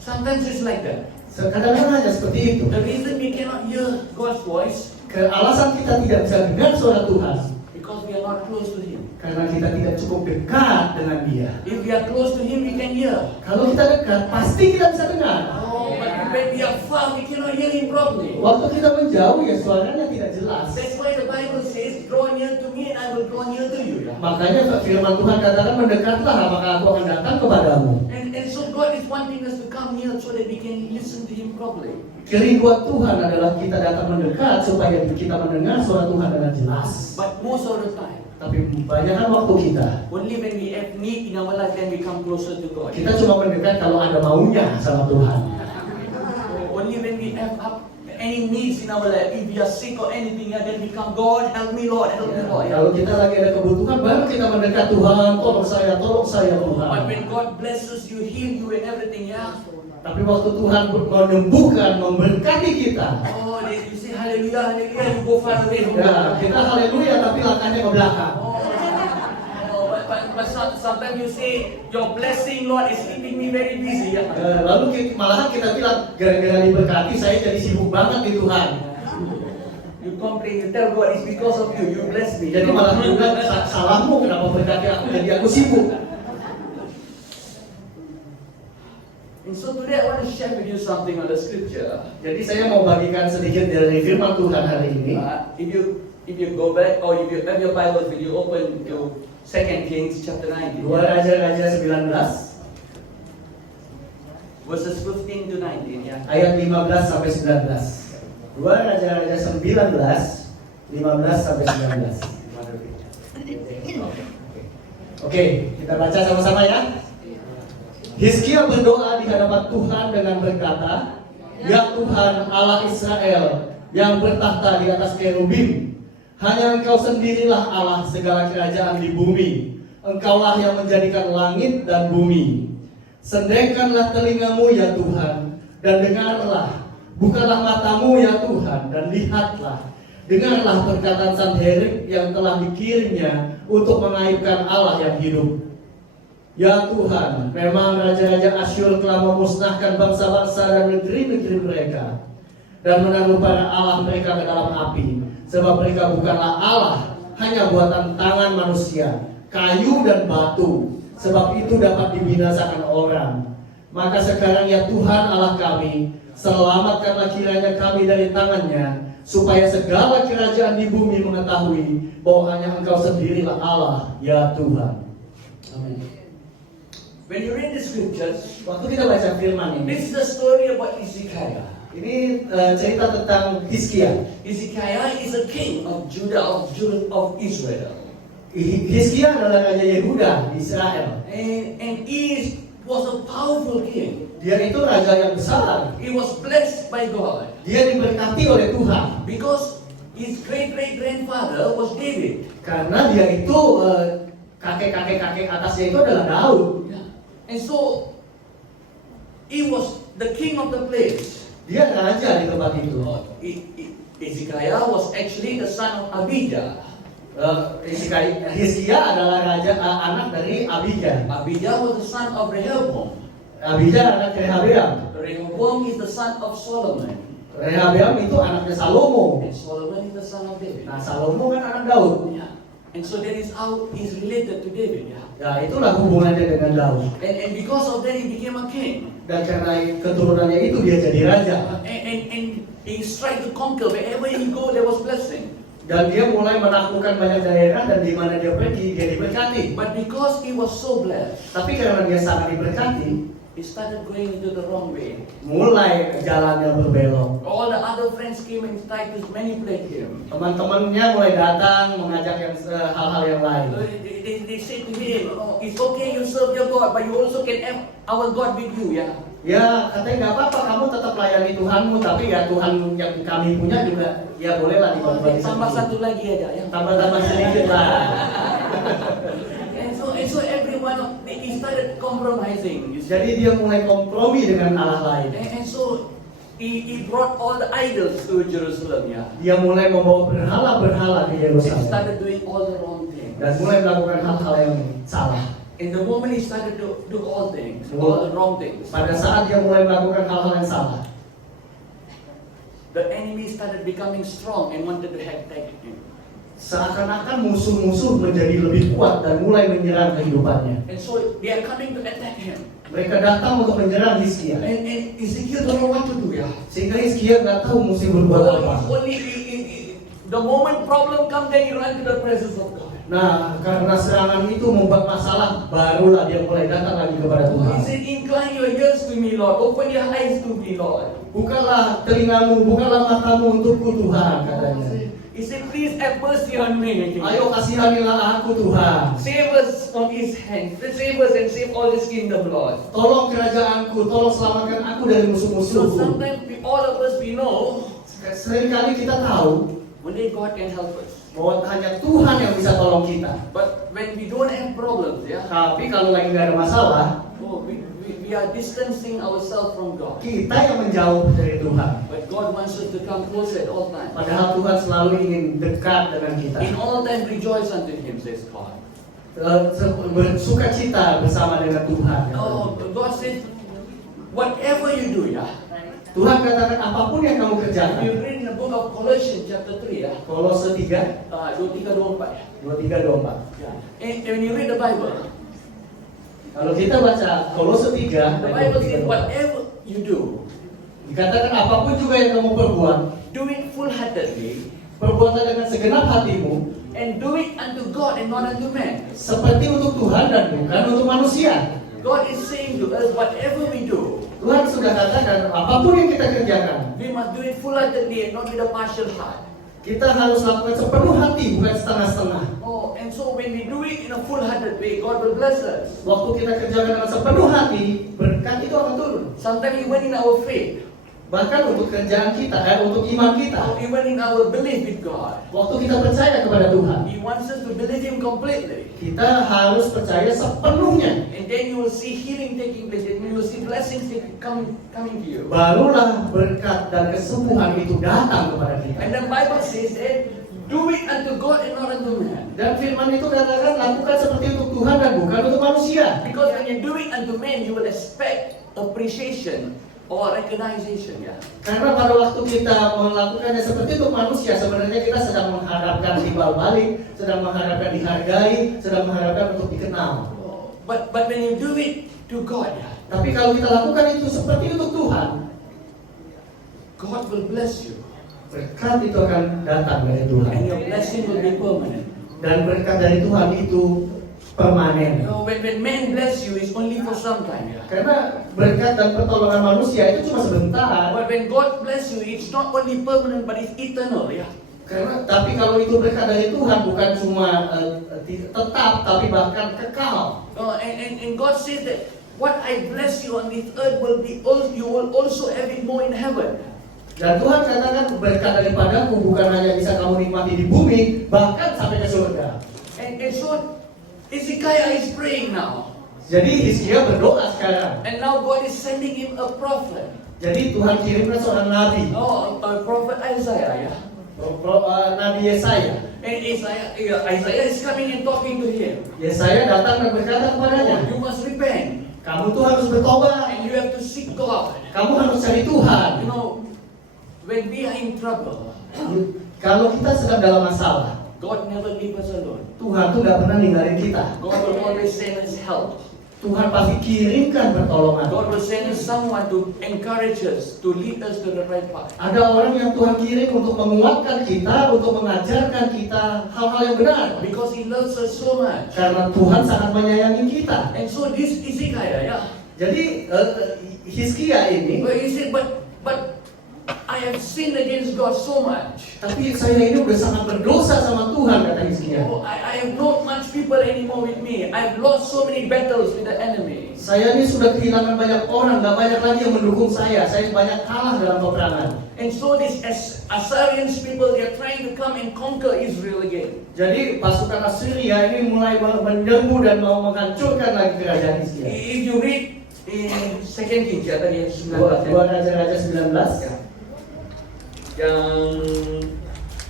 sometimes it's like that. Kadang-kadang hanya seperti itu. The reason we cannot hear God's voice, Alasan kita tidak bisa dengar suara Tuhan, because we are not close to him. karena kita tidak cukup dekat dengan Dia. If we are close to him, we can hear. Kalau kita dekat, pasti kita bisa dengar. Oh, but when we are far, we cannot hear him properly. Waktu kita menjauh, ya suaranya tidak jelas. That's why the Bible says, draw near to me and I will draw near to you. Makanya firman Tuhan katakan, mendekatlah maka aku akan datang kepadamu. And so God is wanting us to come near so that we can listen to him properly. Kerinduan Tuhan adalah kita datang mendekat supaya kita mendengar suara Tuhan dengan jelas. But most of the time, Tapi kebanyakan waktu kita, only when we have need in our life, then we come closer to God. kita cuma mendekat kalau ada maunya sama Tuhan. Only when we have any needs in our life, if we are sick or anything, and then we come, God, help me, Lord, help me, Lord. Kalau kita lagi ada kebutuhan, baru kita mendekat Tuhan, tolong saya Tuhan. But when God blesses you, heal you and everything, yeah. Tapi waktu Tuhan menyembuhkan, memberkati kita, Oh, you say hallelujah, hallelujah, you go far away from ya God. kita haleluya tapi langkahnya ke belakang. But sometimes you say, your blessing, Lord, is keeping me very busy. Yeah. Lalu malahan kita bilang, gara-gara diberkati saya jadi sibuk banget di Tuhan. You complain, you tell God, it's because of you, you bless me. Jadi malah juga salahmu kenapa berkati aku, jadi aku sibuk. And so today I want to share with you something on the scripture. Jadi saya mau bagikan sedikit dari firman Tuhan hari ini. If you go back, or if you have your Bible, will you open to 2 Kings chapter 19, 2 Raja-Raja 19 verses 15 to 19. Yeah. ayat 15 sampai 19. 2 Raja-Raja 19 15 sampai 19. Oke, kita baca sama-sama ya. Hizkia berdoa di hadapan Tuhan dengan berkata, "Ya Tuhan Allah Israel yang bertahta di atas kerubim, Hanya Engkau sendirilah Allah segala kerajaan di bumi. Engkaulah yang menjadikan langit dan bumi. Sendekkanlah telingamu ya Tuhan, dan dengarlah. Bukalah matamu ya Tuhan, dan lihatlah. Dengarlah perkataan Sanherib yang telah dikirimnya untuk mengaibkan Allah yang hidup. Ya Tuhan, memang raja-raja Asyur telah memusnahkan bangsa-bangsa dan negeri-negeri mereka, dan menaruh para Allah mereka ke dalam api. Sebab mereka bukanlah Allah, hanya buatan tangan manusia, kayu dan batu. Sebab itu dapat dibinasakan orang. Maka sekarang ya Tuhan Allah kami, selamatkanlah kiranya kami dari tangannya, supaya segala kerajaan di bumi mengetahui bahwa hanya Engkau sendirilah Allah, ya Tuhan. Amin. When you read the scriptures, Waktu kita baca firman ini, this is the story about Hezekiah. ini cerita tentang Hizkia. Hezekiah is a king of Judah, of Israel. Hizkia adalah raja Yehuda di Israel. And he was a powerful king. Dia itu raja yang besar. He was blessed by God. Dia diberkati oleh Tuhan. Because his great-great-grandfather was David. Karena dia itu kakek atasnya itu adalah Daud. Yeah. And so, he was the king of the place. Dia raja di tempat itu. Hezekiah was actually the son of Abijah. Hizkia adalah raja anak dari Abijah. Abijah was the son of Rehoboam. Abijah anak Rehabeam. Rehoboam is the son of Solomon. Rehabeam itu anaknya Salomo. And Solomon is the son of David. Nah, Salomo kan anak Daud. Yeah. And so that is how he's related to David. Yeah. Ya, itulah hubungannya dengan Daud. And because of that he became a king. Dan karena keturunannya itu dia jadi raja. And he tried to conquer wherever he go there was blessing. Dan dia mulai menaklukkan banyak daerah, dan di mana dia pergi dia diberkati. But because he was so blessed, Tapi karena dia sangat diberkati, he started going into the wrong way. mulai jalannya berbelok. All the other friends came and tried to manipulate him. Teman-temannya mulai datang mengajak hal-hal yang lain. They said to him, oh, it's okay you serve your God, but you also can have our God with you, ya. Ya, katanya nggak apa-apa, kamu tetap layani Tuhanmu, tapi ya Tuhan yang kami punya juga, ya bolehlah dibantu. Tambah satu lagi aja, ya. Tambah sedikit lah. And so everyone he started compromising. You see. Jadi dia mulai kompromi dengan Allah lain. And so he brought all the idols to Jerusalem, ya. Dia mulai membawa berhala-berhala ke He Yerusalem started doing all the wrong things. dan mulai melakukan hal-hal yang salah. In the moment he started to do all things, all the wrong things, Pada saat dia mulai melakukan hal-hal yang salah, the enemy started becoming strong and wanted to attack him. seakan-akan musuh-musuh menjadi lebih kuat dan mulai menyerang kehidupannya. And so they are coming to attack him. Mereka datang untuk menyerang Hizkia. And Ezekiel don't know what to do, ya. Sehingga Hizkia nggak tahu mesti berbuat apa. The moment problem comes, then he run to the presence of God. Nah, karena serangan itu membuat masalah, barulah dia mulai datang lagi kepada He Tuhan. said, incline your ears to me, Lord. Open your eyes to me, Lord. Bukalah telingamu, bukalah matamu untukku Tuhan, katanya. He said, please have mercy on me. Ayo kasihanilah aku Tuhan. Save us from his hand. Save us and save all his kingdom, Lord. Tolong kerajaanku, tolong selamatkan aku dari So musuh-musuhku. sometimes all of us, we know, Seringkali kita tahu only God can help us. bahwa hanya Tuhan yang bisa tolong kita. But when we don't have problems, yeah, Tapi kalau lagi nggak ada masalah, we are distancing ourselves from God. kita yang menjauh dari Tuhan. But God wants us to come closer at all times. Padahal Tuhan selalu ingin dekat dengan kita. In all time rejoice unto him, says God. Bersuka cita bersama dengan Tuhan. Oh, God says, whatever you do, yeah. Tuhan katakan apapun yang kamu kerjakan. You read in the book of Colossians chapter 3, yeah. Kolose 3, 23-24. 23-24. Yeah. And when you read the Bible, Kalau kita baca Kolose 3, the Bible says, whatever you do, dikatakan apapun juga yang kamu perbuat, do it full-heartedly, perbuatan dengan segenap hatimu, and do it unto God and not unto man. seperti untuk Tuhan dan bukan untuk manusia. God is saying to us, whatever we do, Tuhan sudah katakan apapun yang kita kerjakan, we must do it full-heartedly and not with a partial heart. kita harus lakukan sepenuh hati, bukan setengah-setengah. Oh, and so when we do it in a full-hearted way, God will bless us. Waktu kita kerjakan dengan sepenuh hati, berkat itu akan turun. Sometimes even in our faith, Bahkan untuk kerjaan kita, untuk iman kita. or even in our belief with God. Waktu kita percaya kepada Tuhan, He wants us to believe Him completely. kita harus percaya sepenuhnya. And then you will see healing taking place, and you will see blessings coming to you. Barulah berkat dan kesembuhan itu datang kepada kita. And the Bible says that do it unto God and not unto man. Dan firman itu katakan lakukan seperti untuk Tuhan dan bukan untuk manusia. Because when you do it unto man, you will expect appreciation or recognition. Yeah. Karena pada waktu kita melakukannya seperti untuk manusia, sebenarnya kita sedang mengharapkan timbal balik, sedang mengharapkan dihargai, sedang mengharapkan untuk dikenal. But when you do it to God, Tapi kalau kita lakukan itu seperti untuk Tuhan, God will bless you. berkat itu akan datang dari Tuhan. And your blessing will be permanent. Dan berkat dari Tuhan itu permanen. You know, when man bless you, it's only for some time. Yeah. Karena berkat dan pertolongan manusia itu cuma sebentar. But when God bless you, it's not only permanent, but it's eternal. Yeah. Karena tapi kalau itu berkat dari Tuhan bukan cuma tetap, tapi bahkan kekal. And God says that what I bless you on this earth will be you will also have it more in heaven. Dan Tuhan katakan berkat daripadaku bukan hanya bisa kamu nikmati di bumi, bahkan sampai ke surga. And so Hezekiah is praying now. Jadi Hizkia berdoa sekarang. And now God is sending him a prophet. Jadi Tuhan kirimkan seorang nabi, A prophet Isaiah. Yeah. Nabi Yesaya. And Isaiah is coming and talking to him. Yesaya datang dan berkata kepadanya, You must repent. kamu tuh harus bertobat. And you have to seek God. Kamu harus cari Tuhan. You know, when we are in trouble, Kalau kita sedang dalam masalah, God never leave us alone. Tuhan tuh nggak pernah ninggalin kita. God will always send us help. Tuhan pasti kirimkan pertolongan. God will send us someone to encourage us, to lead us to the right path. Ada orang yang Tuhan kirim untuk menguatkan kita, untuk mengajarkan kita hal-hal yang benar. Because He loves us so much. Karena Tuhan sangat menyayangi kita. And so this Hezekiah, yeah. Jadi Hizkia ini, But he said, but I have sinned against God so much. tapi saya ini udah sangat berdosa sama Tuhan, kata Hizkia. Oh, I have not much people anymore with me. I've lost so many battles with the enemy. Saya ini sudah kehilangan banyak orang, gak banyak lagi yang mendukung saya. Saya banyak kalah dalam peperangan. And so these Assyrians people, they are trying to come and conquer Israel again. Jadi pasukan Assyria ini mulai menyerbu dan mau menghancurkan lagi kerajaan Hizkia. If you read in 2 Kings, ya tadi yang 19. Dua Raja-Raja 19. Ya. Yang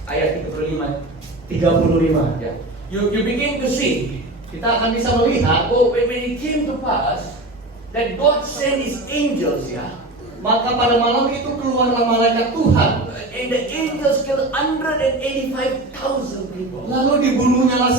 ayat 35. 35. Ya. You begin to see. Kita akan bisa melihat, When it came to pass that God sent His angels, ya. maka pada malam itu keluarlah malaikat Tuhan. And the angels killed 185,000 people. Lalu dibunuhnyalah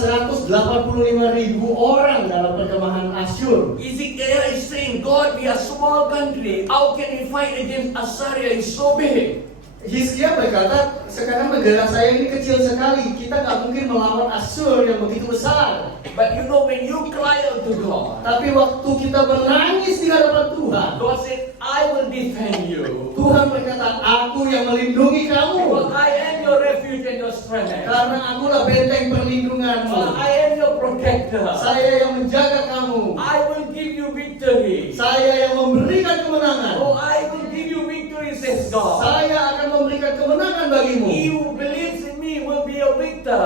185.000 orang dalam perkemahan Asyur. Ezekiel is saying, God, we are a small country. How can we fight against Assyria? It's so big. Hizkia berkata, sekarang negara saya ini kecil sekali. Kita nggak mungkin melawan Asyur yang begitu besar. But you know, when you cry out to God, Tapi waktu kita menangis di hadapan Tuhan, God said, I will defend you. Tuhan berkata, aku yang melindungi kamu. Because I am your refuge and your strength. Karena akulah benteng perlindunganmu. I am your protector. Saya yang menjaga kamu. I will give you victory. Saya yang memberikan kemenangan. Oh, I will give you victory, says God. Saya akan memberikan kemenangan bagimu. He who believes in me will be a victor.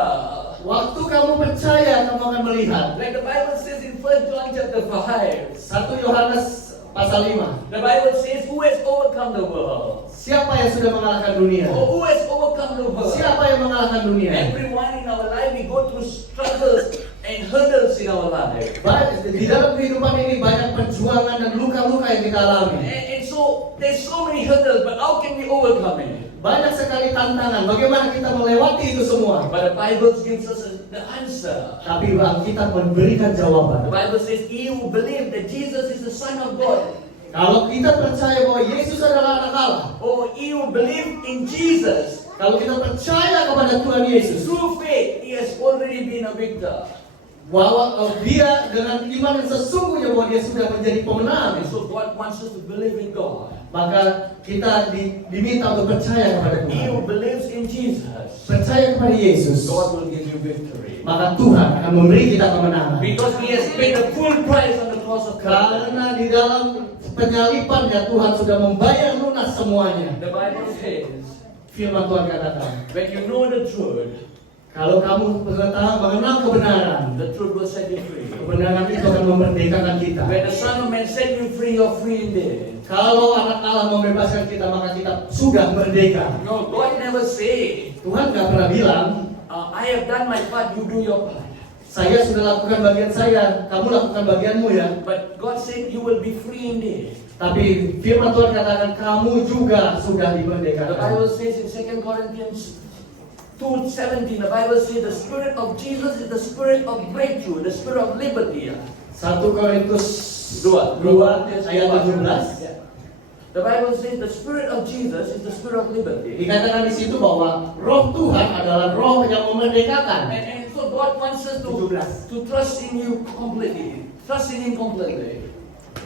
Waktu kamu percaya, kamu akan melihat. Like the Bible says in 1 John chapter 5. 1 Yohanes pasal 5. The Bible says, who has overcome the world? Siapa yang sudah mengalahkan dunia? Or who has overcome the world? Siapa yang mengalahkan dunia? Everyone in our life, we go through struggles and hurdles in our life. Di dalam kehidupan ini banyak perjuangan dan luka-luka yang kita alami. And so, there's so many hurdles, but how can we overcome it? Banyak sekali tantangan. Bagaimana kita melewati itu semua? But the Bible gives us the answer. Tapi Alkitab memberikan The jawaban. Bible says, he who believes that Jesus is the Son of God, Kalau kita percaya bahwa Yesus adalah anak Allah, or he who believes in Jesus, kalau kita percaya kepada Tuhan Yesus, through faith, he has already been a victor. bahwa dia dengan iman yang sesungguhnya bahwa dia sudah menjadi pemenang, And so God wants us to believe in God. maka kita diminta untuk percaya kepada He Tuhan. who believes in Jesus, Percaya kepada Yesus, God will give you victory. maka Tuhan akan memberi kita kemenangan. Because He has paid the full price on the cross of Calvary. Karena di dalam penyalipannya Tuhan sudah membayar lunas semuanya. The Bible says, Firman Tuhan katakan, when you know the truth, kalau kamu mengenal kebenaran, the truth will set you free. kebenaran itu akan memerdekakan kita. When the Son of Man set you free, you're free indeed. Kalau anak Allah membebaskan kita, maka kita sudah merdeka. No, God never say, Tuhan gak pernah bilang, I have done my part, you do your part. saya sudah lakukan bagian saya, kamu lakukan bagianmu ya. But God said you will be free indeed. Tapi firman Tuhan katakan kamu juga sudah The dimerdekakan. Bible says in 2 Corinthians 2:17, the Bible says the Spirit of Jesus is the Spirit of breakthrough, the Spirit of liberty. 1 Korintus 2 ayat 17. Yeah. The Bible says the Spirit of Jesus is the Spirit of liberty. Dikatakan di situ bahwa Roh Tuhan adalah Roh yang memerdekakan. And so God wants us to trust in you completely. Trust in Him completely.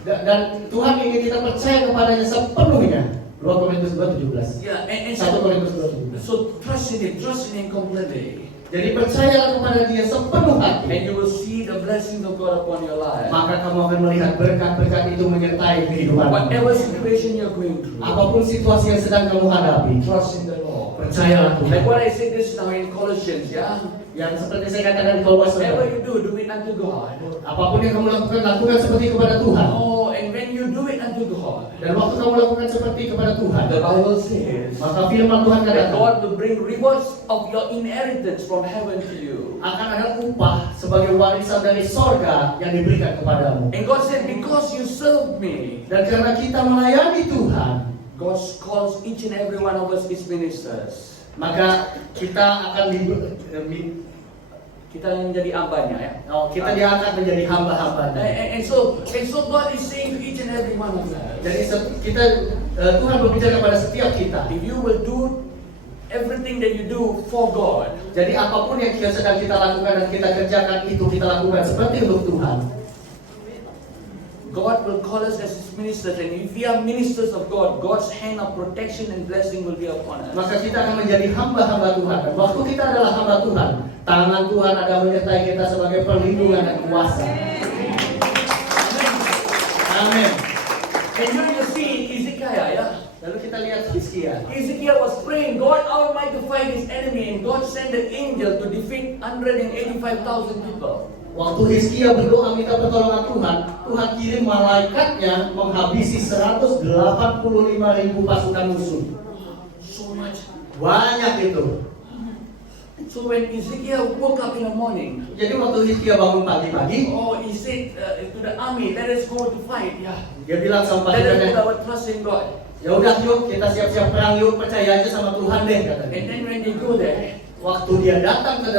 Dan Tuhan ingin kita percaya kepadanya sepenuhnya. 2 Korintus 2:17. Yeah, and 1 Korintus 2:17. so trust in Him completely. Jadi percayalah kepada Dia sepenuh hati. And you will see the blessings of God upon your life. Maka kamu akan melihat berkat-berkat itu menyertai kehidupanmu. Whatever situation you're going through, Apapun situasi yang sedang kamu hadapi, trust in the Lord. percayalah Like Tuhan. what I said this now in Colossians, yeah? Yang seperti saya katakan di Kolose, Whatever you do it unto God. apapun yang kamu lakukan, lakukan seperti kepada Tuhan. Oh, and when you do it unto God, Dan waktu kamu lakukan seperti kepada Tuhan, the Bible says maka firman Tuhan that katakan God will bring rewards of your inheritance from heaven to you. akan ada upah sebagai warisan dari sorga yang diberikan kepadamu. And God said, because you serve me, Dan karena kita melayani Tuhan, God calls each and every one of us His ministers. maka kita akan Kita yang menjadi hambanya, ya. kita diangkat menjadi hamba-hambanya. And so God is saying to each and every one of us, Jadi Tuhan berbicara kepada setiap kita. if you will do everything that you do for God, Jadi apapun yang sedang kita lakukan dan kita kerjakan itu kita lakukan seperti untuk Tuhan. God will call us as His ministers, and if we are ministers of God, God's hand of protection and blessing will be upon us. Maka kita akan menjadi hamba-hamba Tuhan. Dan waktu kita adalah hamba Tuhan, tangan Tuhan akan menyertai kita sebagai perlindungan dan kuasa. Amin. And here you see Ezekiel, yeah? Lalu kita lihat Hizkia. Ezekiel was praying, God, how am I to fight his enemy? And God sent an angel to defeat 185,000 people. Waktu Hizkia berdoa minta pertolongan Tuhan, Tuhan kirim malaikatnya menghabisi 185.000 pasukan musuh. So much. Banyak itu. So when Ezekiel woke up in the morning, Jadi waktu Hizkia bangun pagi-pagi, he said to the army, let us go to fight. Yeah. dia bilang sama Let us put pasukannya, our trust in God. ya udah yuk kita siap-siap perang yuk, percaya aja sama Tuhan deh katanya. And then when they go there, Waktu dia datang ke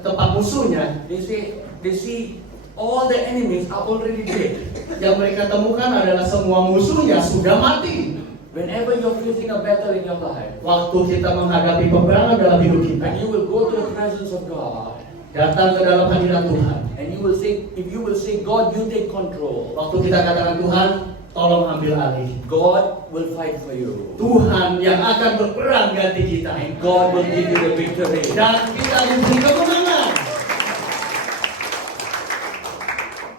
tempat musuhnya, they see all the enemies are already dead. yang mereka temukan adalah semua musuhnya sudah mati. Whenever you're facing a battle in your life, Waktu kita menghadapi peperangan dalam hidup kita, and you will go to the presence of God, datang ke dalam hadirat Tuhan. and you will say, if you will say, God, you take control, Waktu kita katakan Tuhan, tolong ambil alih. God will fight for you. Tuhan yang akan berperang ganti kita. And God will give you the victory. Dan kita diberi kemenangan.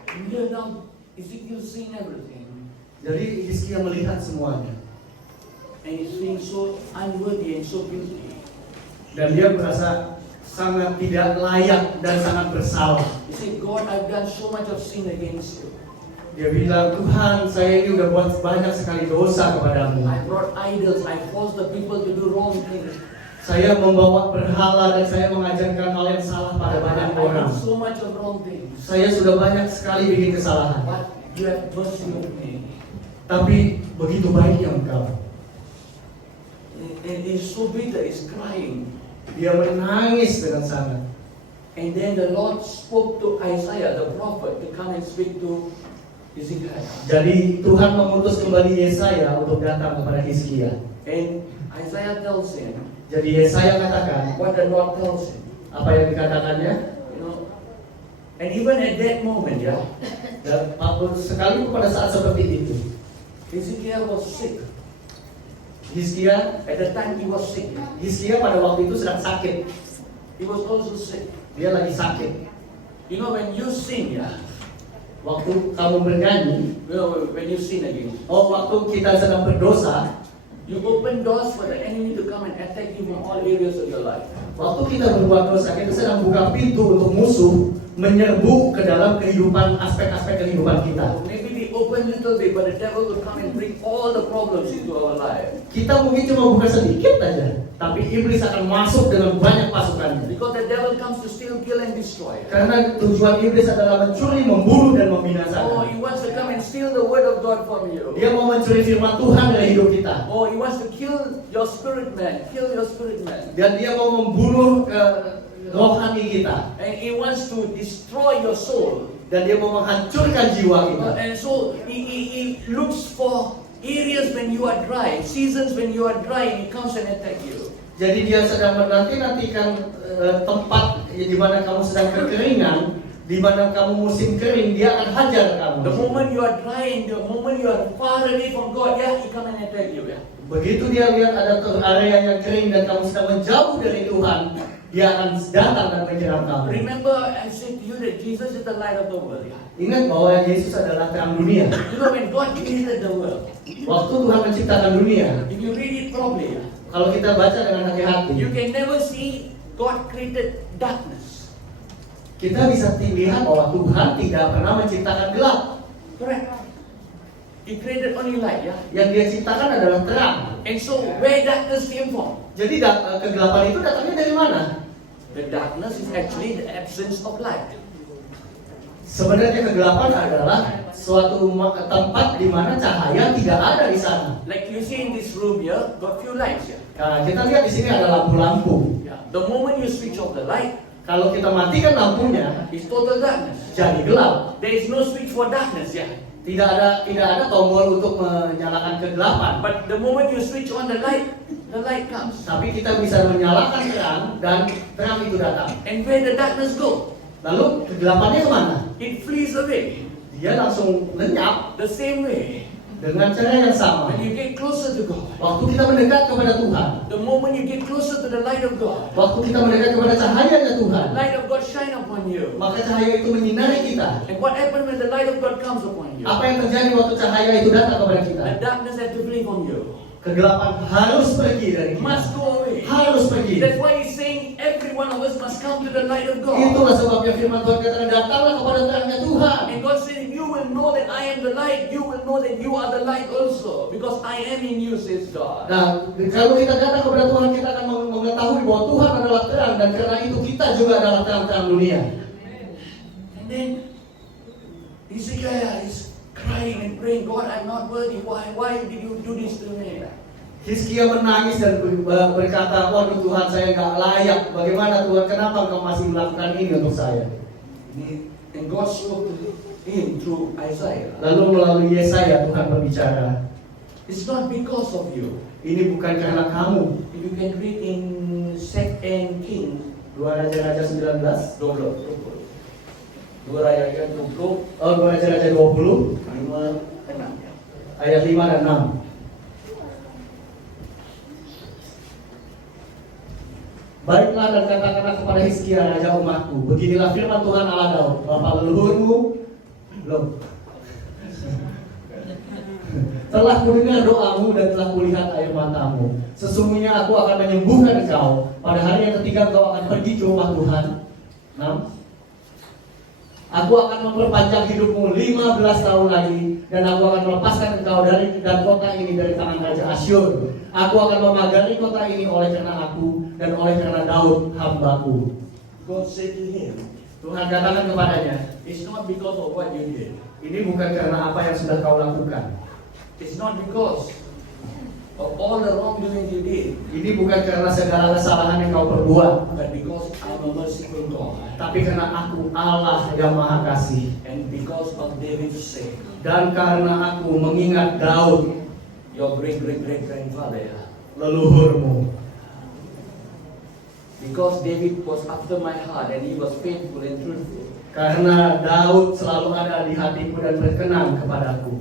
And here now, Ezekiel seeing everything. Jadi Hizkia melihat semuanya. And he's feeling so unworthy and so guilty. Dan dia merasa sangat tidak layak dan sangat bersalah. He said, God, I've done so much of sin against you. Dia bilang, Tuhan, saya ini udah buat banyak sekali dosa kepadamu. I brought idols, I forced the people to do wrong things. Saya membawa berhala dan saya mengajarkan hal yang salah pada banyak I orang. did so much of wrong things. Saya sudah banyak sekali bikin kesalahan. But you have mercy on me. Tapi begitu baiknya engkau. And he's so bitter, he's crying. Dia menangis dengan sangat. And then the Lord spoke to Isaiah, the prophet, to come and speak to Ezekiel. Jadi Tuhan mengutus kembali Yesaya untuk datang kepada Hizkia. And Isaiah tells him Jadi Yesaya katakan what the Lord tells him. apa yang dikatakannya. You know, and even at that moment, yeah, Dan sekali pada saat seperti itu, Ezekiel was sick. Hizkia At the time he was sick. Hizkia pada waktu itu sedang sakit. He was also sick. Dia lagi sakit. You know, when you sin, yeah, Waktu kamu bernyanyi, You know, when you sin against, waktu kita sedang berdosa, you open doors for the enemy to come and attack you from all areas of your life. waktu kita berbuat dosa, kita sedang buka pintu untuk musuh menyerbu ke dalam kehidupan, aspek-aspek kehidupan kita. Maybe we open little bit, but the devil will come and bring all the problems into our life. Kita mungkin cuma buka sedikit aja, tapi iblis akan masuk dengan banyak pasukannya. Because the devil comes to steal, kill, and destroy. Karena tujuan iblis adalah mencuri, membunuh, dan Oh, membinasakan. he wants to come and steal the word of God from you. Dia mau mencuri firman Tuhan dari hidup kita. Oh, he wants to kill your spirit man, kill your spirit man. Dan dia mau membunuh rohani kita. And he wants to destroy your soul. Dan dia mau menghancurkan jiwa kita. And so he looks for areas when you are dry, seasons when you are dry, and he comes and attack you. Jadi dia sedang menanti-nantikan tempat di mana kamu sedang kekeringan, di mana kamu musim kering, dia akan hajar kamu. The moment you are dry and the moment you are far away from God, yeah, he come and attack you. Yeah. Begitu dia lihat ada area yang kering dan kamu sedang menjauh dari Tuhan, dia akan datang dan menyerang kamu. Remember, I said to you that Jesus is the light of the world. Yeah. Ingat bahwa Yesus adalah terang dunia. You know, when God created the world, Waktu Tuhan menciptakan dunia, if you read it properly, yeah, kalau kita baca dengan hati-hati, you can never see God created darkness. kita bisa lihat bahwa Tuhan tidak pernah menciptakan gelap. Correct. He created only light, yeah. Yang dia ciptakan adalah terang. And so where darkness came from? Jadi kegelapan itu datangnya dari mana? The darkness is actually the absence of light. Sebenarnya kegelapan adalah suatu tempat di mana cahaya tidak ada di sana. Like you see in this room here, got few lights here. Nah, kita lihat di sini ada lampu-lampu. Yeah. The moment you switch off the light, Kalau kita matikan lampunya, it's total darkness. jadi gelap. There is no switch for darkness, yeah. Tidak ada tombol untuk menyalakan kegelapan. But the moment you switch on the light comes. Tapi kita bisa menyalakan terang dan terang itu datang. And where the darkness go, Lalu kegelapannya kemana? it flees away. Dia langsung lenyap The same way, dengan cara yang sama. when you get closer to God, Waktu kita mendekat kepada Tuhan, the moment you get closer to the light of God, waktu kita mendekat kepada cahayanya Tuhan, the light of God shine upon you. maka cahaya itu menyinari kita. And what happens when the light of God comes upon you? Apa yang terjadi waktu cahaya itu datang kepada kita? The darkness has to flee from you. Kegelapan harus pergi dari kita. Must go away. Harus pergi. That's why he's saying every one of us must come to the light of God. Itulah sebabnya firman Tuhan katakan, datanglah kepada terangnya Tuhan. And God said, if you will know that I am the light, you will know that you are the light also. Because I am in you, says God. Nah, kalau kita datang kepada Tuhan, kita akan mengetahui bahwa Tuhan adalah terang, dan karena itu kita juga adalah terang-terang dunia. And then Hezekiah is crying and praying, God, I'm not worthy. Why did you do this to me? Hizkia menangis dan berkata, waduh Tuhan, saya nggak layak. Bagaimana Tuhan, kenapa Engkau masih melakukan ini untuk saya? And God spoke to him through Isaiah. Lalu melalui Yesaya Tuhan berbicara. It's not because of you. Ini bukan karena kamu. If you can read in 2 Kings 2 Raja-Raja 19. 2 Raja 20 2 Raja-Raja 20 ayat 5 dan 6. Baiklah dan katakanlah kepada Hizkia raja umatku, beginilah firman Tuhan Allah Daud, bapa leluhurmu belum telah kudengar doamu dan telah kulihat air matamu. Sesungguhnya aku akan menyembuhkan engkau. Pada hari yang ketiga engkau akan pergi ke rumah Tuhan. 6. Aku akan memperpanjang hidupmu 15 tahun lagi, dan aku akan melepaskan engkau dan kota ini dari tangan Raja Asyur. Aku akan memagari kota ini oleh karena aku dan oleh karena Daud hambaku. God said to him, Tuhan katakan kepadanya, it's not because of what you did. ini bukan karena apa yang sudah kau lakukan. It's not because of all the wrongdoing you did. Ini bukan karena segala kesalahan yang kau perbuat, But because I'm a merciful God. tapi karena aku Allah yang Maha Kasih. And because of David's sake. Dan karena aku mengingat Daud, Your great-great-great-grandfather. leluhurmu. Because David was after my heart and he was faithful and truthful. Karena Daud selalu ada di hatiku dan berkenan kepadaku.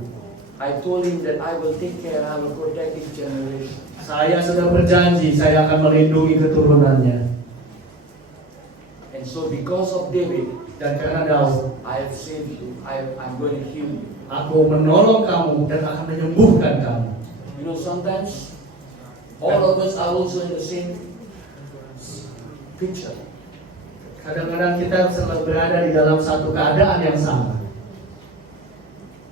I told him that I will take care, I will protect his generation. Saya sudah berjanji saya akan melindungi keturunannya. And so because of David, Dan karena Daud, I have saved you. I'm going to heal you. aku menolong kamu dan akan menyembuhkan kamu. You know, sometimes all of us are also in the same picture. Kadang-kadang kita selalu berada di dalam satu keadaan yang sama.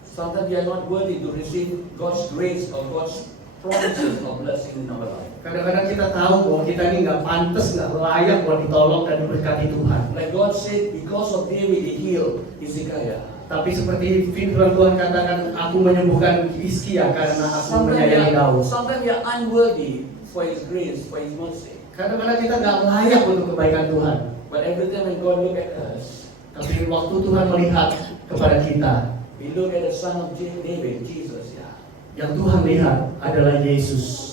Sometimes we are not worthy to receive God's grace or God's promises of blessing in our life. Kadang-kadang kita tahu bahwa kita ini nggak pantas, nggak layak buat ditolong dan diberkati Tuhan. Like God said, because of David, He healed Hezekiah. Tapi seperti firman Tuhan katakan, aku menyembuhkan Hizkia karena aku menyayangi Daud. Sometimes we are unworthy for His grace, for His mercy. Kadang-kadang kita nggak layak untuk kebaikan Tuhan. But every time when God look at us, Tapi waktu Tuhan melihat kepada kita, we look at the son of David, Jesus. Yeah. yang Tuhan lihat adalah Yesus.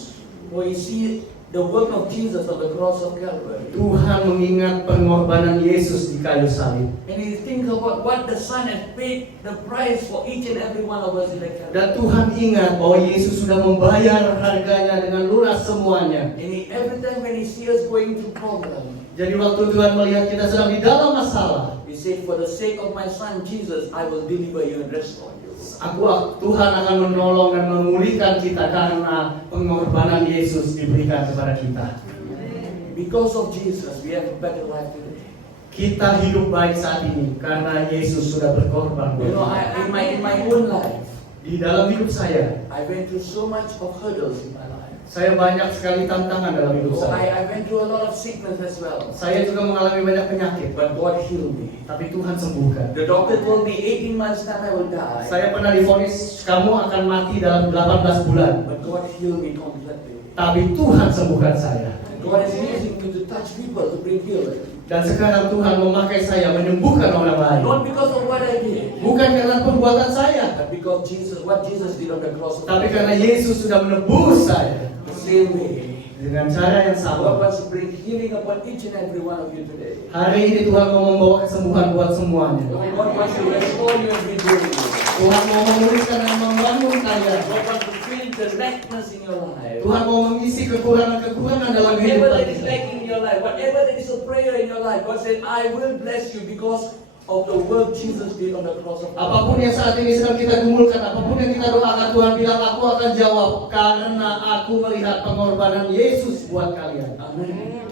For you see the work of Jesus on the cross of Calvary. Tuhan mengingat pengorbanan Yesus di kayu salib. And He thinks about what the Son has paid the price for each and every one of us in the Calvary. Dan Tuhan ingat bahwa Yesus sudah membayar harganya dengan lunas semuanya. And every time when He sees us going through problem, Jadi waktu Tuhan melihat kita sedang di dalam masalah, He said, for the sake of my Son Jesus, I will deliver you and restore you. Tuhan akan menolong dan memulihkan kita karena pengorbanan Yesus diberikan kepada kita. Because of Jesus, we have a better life today. Kita hidup baik saat ini karena Yesus sudah berkorban buat You know, kita. in my own life, Di dalam hidup saya, I went through so much of hurdles in my life. saya banyak sekali tantangan dalam hidup So saya. I went through a lot of sickness as well. Saya juga mengalami banyak penyakit, But God healed me. tapi Tuhan sembuhkan. The doctor told me 18 months time I will die. Saya pernah divonis kamu akan mati dalam 18 bulan, But God healed me completely. tapi Tuhan sembuhkan saya. God is using me to touch people to bring healing. Dan sekarang Tuhan memakai saya menyembuhkan orang lain. Not because of what I did, Bukan karena perbuatan saya, but because what Jesus did on the cross. tapi karena Yesus sudah menebus saya. The same way, Dengan cara yang God sama. wants to bring healing upon each and every one of you today. Hari ini Tuhan mau membawa kesembuhan buat semuanya. God wants to restore you and rebuild you. Tuhan mau memulihkan dan membangun kalian. God wants to fill the lackness in your life. Tuhan mau mengisi kekurangan-kekurangan dalam Whatever kehidupan that is kita. lacking in your life, whatever that is a prayer in your life, God said, I will bless you because of the work Jesus did on the cross of Calvary. Apapun yang saat ini sedang kita gumulkan, apapun yang kita doakan, Tuhan bilang aku akan jawab karena aku melihat pengorbanan Yesus buat kalian. Amen.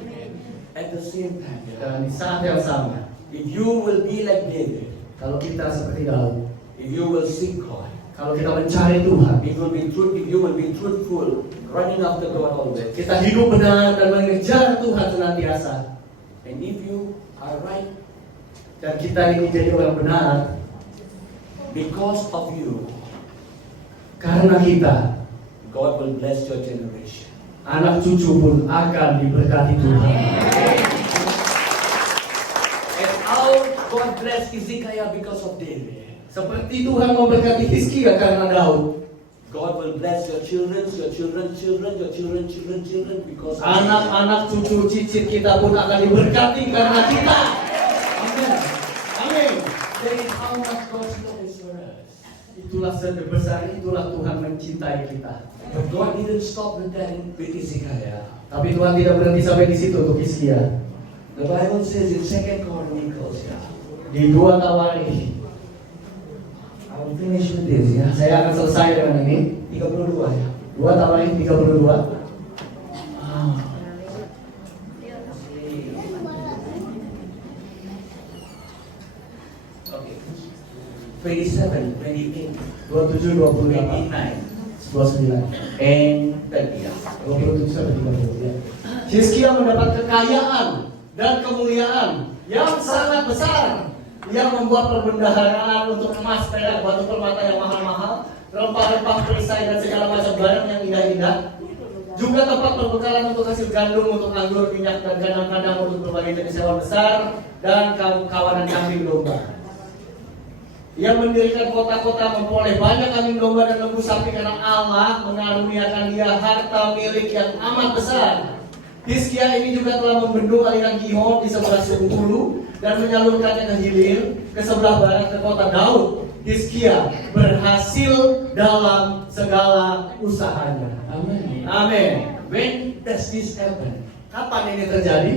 At the same time, Dan di saat yang sama, if you will be like David, kalau kita seperti Daud, if you will seek God, kalau kita mencari Tuhan, if you will be truthful, running after God always, kita hidup benar dan mengejar Tuhan senantiasa, and if you are right, dan kita ini jadi orang benar, because of you, karena kita, God will bless your generation. anak cucu pun akan diberkati Tuhan. And how God blessed Hezekiah because of David. Seperti Tuhan memberkati Hizkia karena Daud, God will bless your children because of anak-anak cucu cicit kita pun akan diberkati karena kita. Amin. Amin. That is how much God's love is for us. Itulah sebesar itulah Tuhan mencintai kita. But God didn't stop with that with Hezekiah. Tapi Tuhan tidak berhenti sampai di situ untuk Hizkia. The Bible says in 2 Chronicles, Di 2 Tawarikh, I will finish with this, saya akan selesai dengan ini. 32 ya. 2 Tawarikh 32. Okay. 27, 28, 27, 28, 29, 29. and 30. 27 sampai 30 ya. Hizkia mendapat kekayaan dan kemuliaan yang sangat besar, yang membuat perbendaharaan untuk emas, perak, batu permata yang mahal-mahal, rempah-rempah, perisai dan segala macam barang yang indah-indah. Juga tempat perbekalan untuk hasil gandum, untuk anggur, minyak dan kandang-kandang untuk berbagai jenis hewan besar dan kawanan kambing domba. Ia mendirikan kota-kota, memperoleh banyak kambing domba dan lembu sapi karena Allah mengaruniakan dia harta milik yang amat besar. Hizkia ini juga telah membendung aliran Gihon di sebelah Hulu dan menyalurkannya ke hilir ke sebelah barat ke kota Daud. Hizkia berhasil dalam segala usahanya. Amen. Amin. When does this happen? Kapan ini terjadi?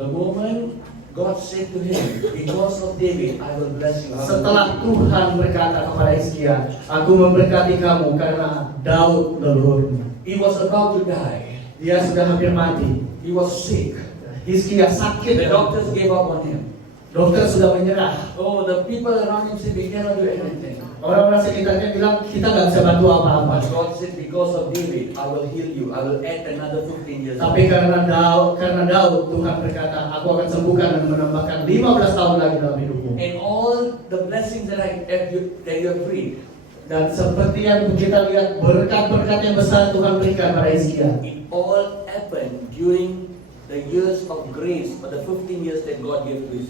The moment God said to him, because of David, I will bless you. Setelah Tuhan berkata kepada Hizkia, aku memberkati kamu karena Daud leluhurmu. He was about to die. Dia sudah hampir mati. He was sick. Hizkia sakit. The doctors gave up on him. Dokter sudah menyerah. Oh, the people around him said, we cannot do anything. Orang-orang sekitarnya bilang, kita nggak bisa bantu apa-apa. But God said, because of David, I will heal you. I will add another 15 years. Tapi karena Daud, Tuhan berkata, aku akan sembuhkan dan menambahkan 15 tahun lagi dalam hidupmu. And all the blessings that you have read, Dan seperti yang kita lihat, berkat-berkat yang besar Tuhan berikan pada Hizkia. it all happened during the years of grace, or the 15 years that God gave to His.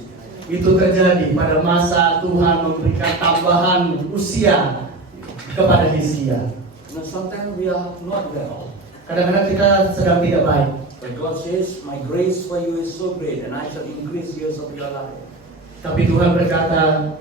Itu terjadi pada masa Tuhan memberikan tambahan usia kepada Hizkia. You know, sometimes we are not well. Kadang-kadang kita sedang tidak baik. But God says, my grace for you is so great, and I shall increase years of your life. Tapi Tuhan berkata,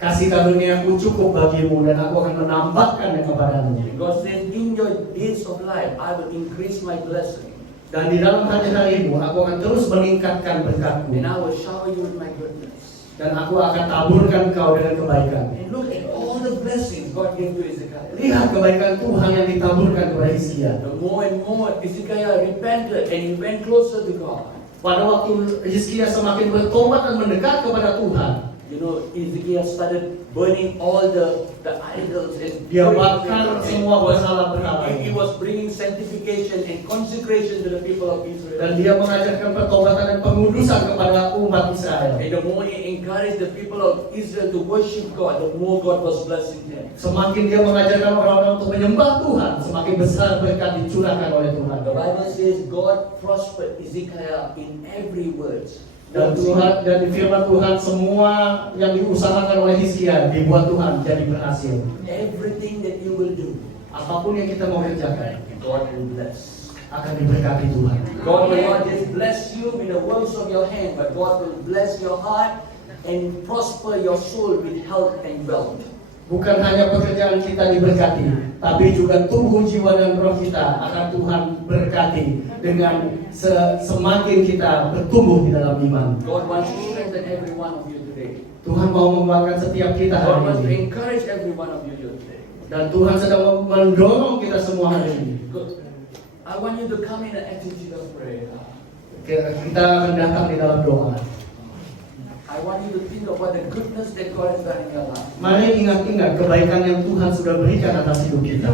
kasih karunia-Ku cukup bagimu dan aku akan menambahkannya kepadamu. And God says, in your days of life, I will increase my blessing. Dan di dalam hari-harimu, aku akan terus meningkatkan berkat-Ku. And I will shower you with my goodness. Dan aku akan taburkan kau dengan kebaikan. And look at all the blessings God gave to Hezekiah. Lihat kebaikan Tuhan yang ditaburkan kepada Hizkia. The more and more Hezekiah repented and he went closer to God. Pada waktu Hizkia semakin bertobat dan mendekat kepada Tuhan, You know, Hezekiah started burning all the idols and dia bakar semua berhala-berhala. he was bringing sanctification and consecration to the people of Israel. Dan dia mengajarkan pertobatan dan pengudusan kepada umat Israel. And the more he encouraged the people of Israel to worship God, the more God was blessing them. Semakin dia mengajarkan orang-orang untuk menyembah Tuhan, semakin besar berkat dicurahkan oleh Tuhan. The Bible says God prospered Hezekiah in every word. Dan Tuhan dan di firman Tuhan semua yang diusahakan oleh Hizkia dibuat Tuhan jadi berhasil. Everything that you will do, Apapun yang kita mau kerjakan God will bless. akan diberkati Tuhan. God will not just bless you with the works of your hand, but God will bless your heart and prosper your soul with health and wealth. Bukan hanya pekerjaan kita diberkati, tapi juga tubuh, jiwa, dan roh kita akan Tuhan berkati dengan semakin kita bertumbuh di dalam iman. God wants to strengthen every one of you today. Tuhan mau menguatkan setiap kita God hari wants to ini. encourage every one of you today. Dan Tuhan sedang mendorong kita semua hari ini. Good. I want you to come in an attitude of prayer. Kita akan datang di dalam doa. I want you to think about the goodness that God has done in your life. Mari ingat-ingat kebaikan yang Tuhan sudah berikan atas hidup kita.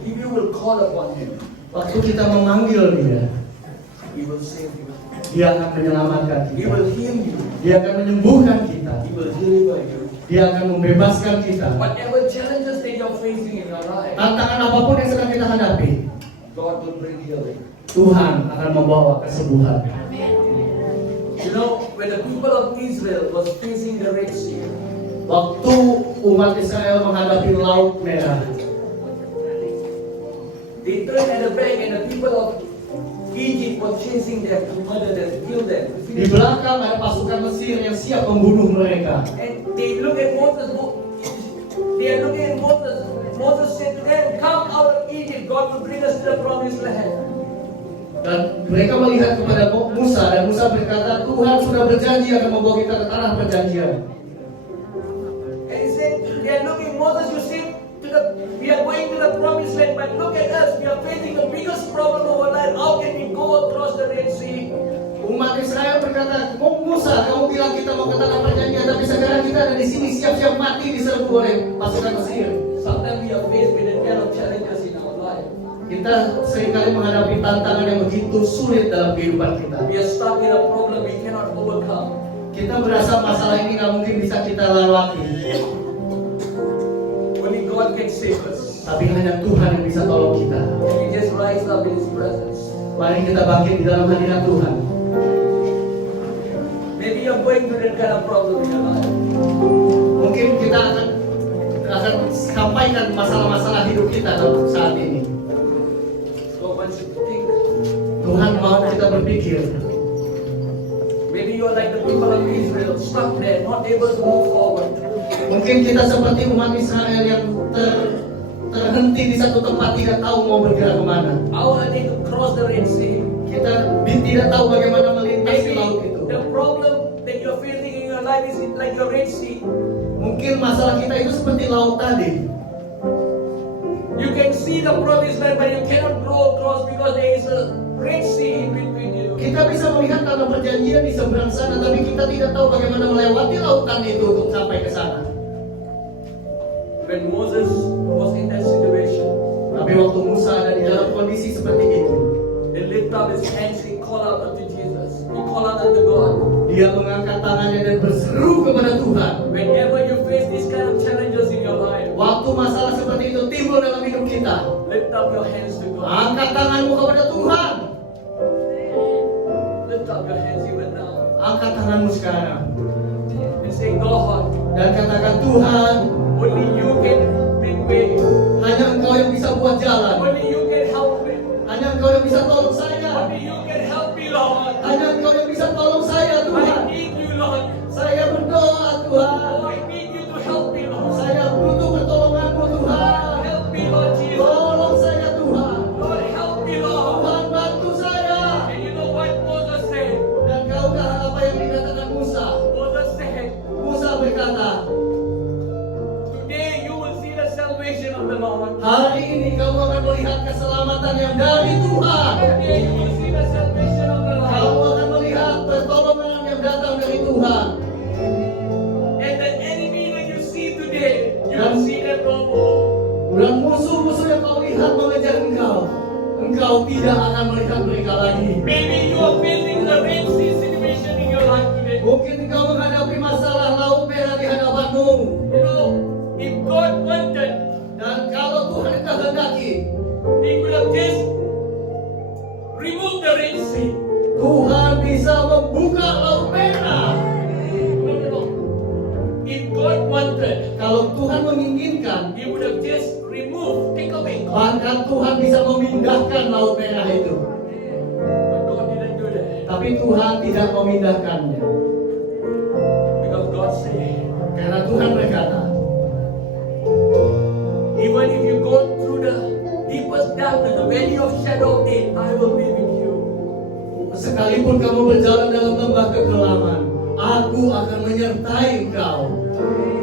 If you will call upon Him, Waktu kita memanggil Dia, He will save you. Dia akan menyelamatkan He kita. will heal you. Dia akan menyembuhkan kita. He will deliver you. Dia akan membebaskan kita. Whatever challenges that you're facing in your life, Tantangan apapun yang sedang kita hadapi, God will bring healing. Tuhan akan membawa kesembuhan. You know, when the people of Israel was facing the Red Sea, Waktu umat Israel menghadapi Laut Merah, they turned at the back and the people of Egypt were chasing them to murder them, to kill them. to di finish them. belakang ada pasukan Mesir yang siap membunuh mereka. And they look at Moses. They are looking at Moses. Moses said to them, "Come out of Egypt. God will bring us to the promised land." Dan mereka melihat kepada Musa, dan Musa berkata, Tuhan sudah berjanji akan membawa kita ke tanah perjanjian. And he said, "They are looking, Moses. You see, we are going to the promised land, but look at us. We are facing the biggest problem of our life. How can we go across the Red Sea?" Umat Israel berkata, Musa, kamu bilang kita mau ke tanah perjanjian, tapi sekarang kita ada di sini siap-siap mati diserbu oleh pasukan Mesir. Sometimes we are faced with that kind of challenges in our life. Kita seringkali menghadapi tantangan yang begitu sulit dalam kehidupan kita. We are stuck in a problem we cannot overcome. Kita merasa masalah ini nggak mungkin bisa kita lewati, Only God can save us. tapi hanya Tuhan yang bisa tolong kita. Can we just rise up in His presence? Mari kita bangkit di dalam hadirat Tuhan. Maybe you're going through that kind of problem in your life. Mungkin kita akan sampaikan masalah-masalah hidup kita saat ini. So once you think, Tuhan mau kita berpikir. maybe you're like the people of Israel, stuck there, not able to move forward. Mungkin kita seperti umat Israel yang terhenti di satu tempat, tidak tahu mau bergerak kemana. How are they to cross the Red Sea? Kita tidak tahu bagaimana melintasi Maybe laut itu. the problem that life is like a Red Sea. Mungkin masalah kita itu seperti laut tadi. You can see the promised land, but you cannot grow across because there is a Red Sea in between you. Kita bisa melihat tanah perjanjian di seberang sana, tapi kita tidak tahu bagaimana melewati lautan itu untuk sampai ke sana. When Moses was in that situation, Tapi waktu Musa ada di dalam kondisi seperti itu, he lifted up his hands, he called out unto Jesus. He called out unto God. dia mengangkat tangannya dan berseru kepada Tuhan. Whenever you face these kind of challenges in your life, Waktu masalah seperti itu timbul dalam hidup kita, lift up your hands to God. angkat tanganmu kepada Tuhan. Lift up your hands even now. Angkat tanganmu sekarang And say, God, dan katakan, Tuhan, only you can make way. hanya Engkau yang bisa buat jalan. Only you can help me. Hanya Engkau yang bisa tolong saya. Only you can help me, Lord. Hanya Engkau yang bisa tolong saya, I Tuhan. need you, Lord. Saya berdoa, Tuhan. Oh, I need you to help me, Lord. Saya butuh pertolonganmu, Tuhan. Help me, Lord Jesus. Tolong saya, Tuhan. Lord, help me, Lord. Tuhan, bantu saya. And you know what Moses said? Dan tahukah apa yang dikatakan Musa? Moses said, Musa berkata, today you will see the salvation of the Lord. hari ini kamu akan melihat keselamatan yang dari Tuhan. Today you will see the salvation of the Kamu Lord. akan melihat pertolongan yang datang dari Tuhan. And the enemy that you see today, you will see them no more. Dan musuh-musuh yang kau lihat mengejar engkau tidak akan melihat mereka lagi. Maybe you are facing the Red Sea situation in your life today. Mungkin engkau menghadapi masalah laut merah di hadapanmu. You know, if God wanted, Dan kalau Tuhan kehendaki, He could have just removed the Red Sea. Tuhan bisa membuka laut merah. No, no, no. If God wanted, Kalau Tuhan menginginkan, He would have just removed, take away. bahkan Tuhan bisa memindahkan laut merah itu. But God didn't do that. Tapi Tuhan tidak memindahkannya. Because God said, Karena Tuhan berkata, even if you go through the deepest darkness, the valley of shadow of death, I will be with you. sekalipun kamu berjalan dalam lembah kegelapan, aku akan menyertai engkau.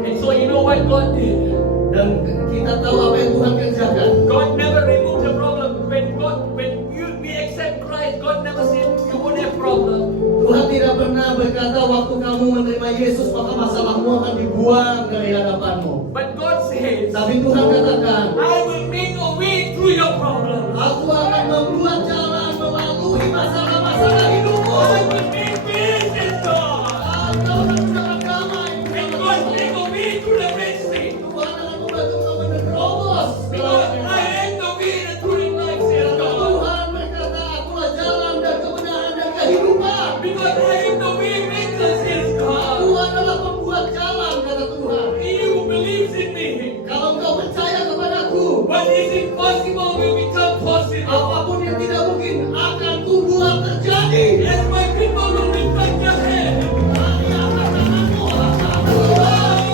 And so you know what God did? Dan kita tahu apa yang Tuhan kerjakan. God never removed the problem. When we accept Christ, God never said you won't have problem. Tuhan tidak pernah berkata waktu kamu menerima Yesus maka masalahmu akan dibuang dari hadapanmu. But God says, Tapi Tuhan katakan, I will make a way through your problem. aku akan membuat jalan melalui masalah-masalah hidupmu. I will make peace in God. Engkau akan mendapat damai. And God make a way through the Red Sea. Tuhan akan membantu kamu menerobos. Because I am the way, the truth, and life, says God. Tuhan berkata, akulah jalan dan kebenaran dan kehidupan. Because I am the way maker, says God. Aku adalah pembuat jalan, kata Tuhan. He who believes in me, Kalau engkau percaya kepadaku, what is impossible will become possible. apapun yang tidak mungkin akan kubuat terjadi. As my people will lift up their head. Mari angkat tanganmu, angkat Tuhan.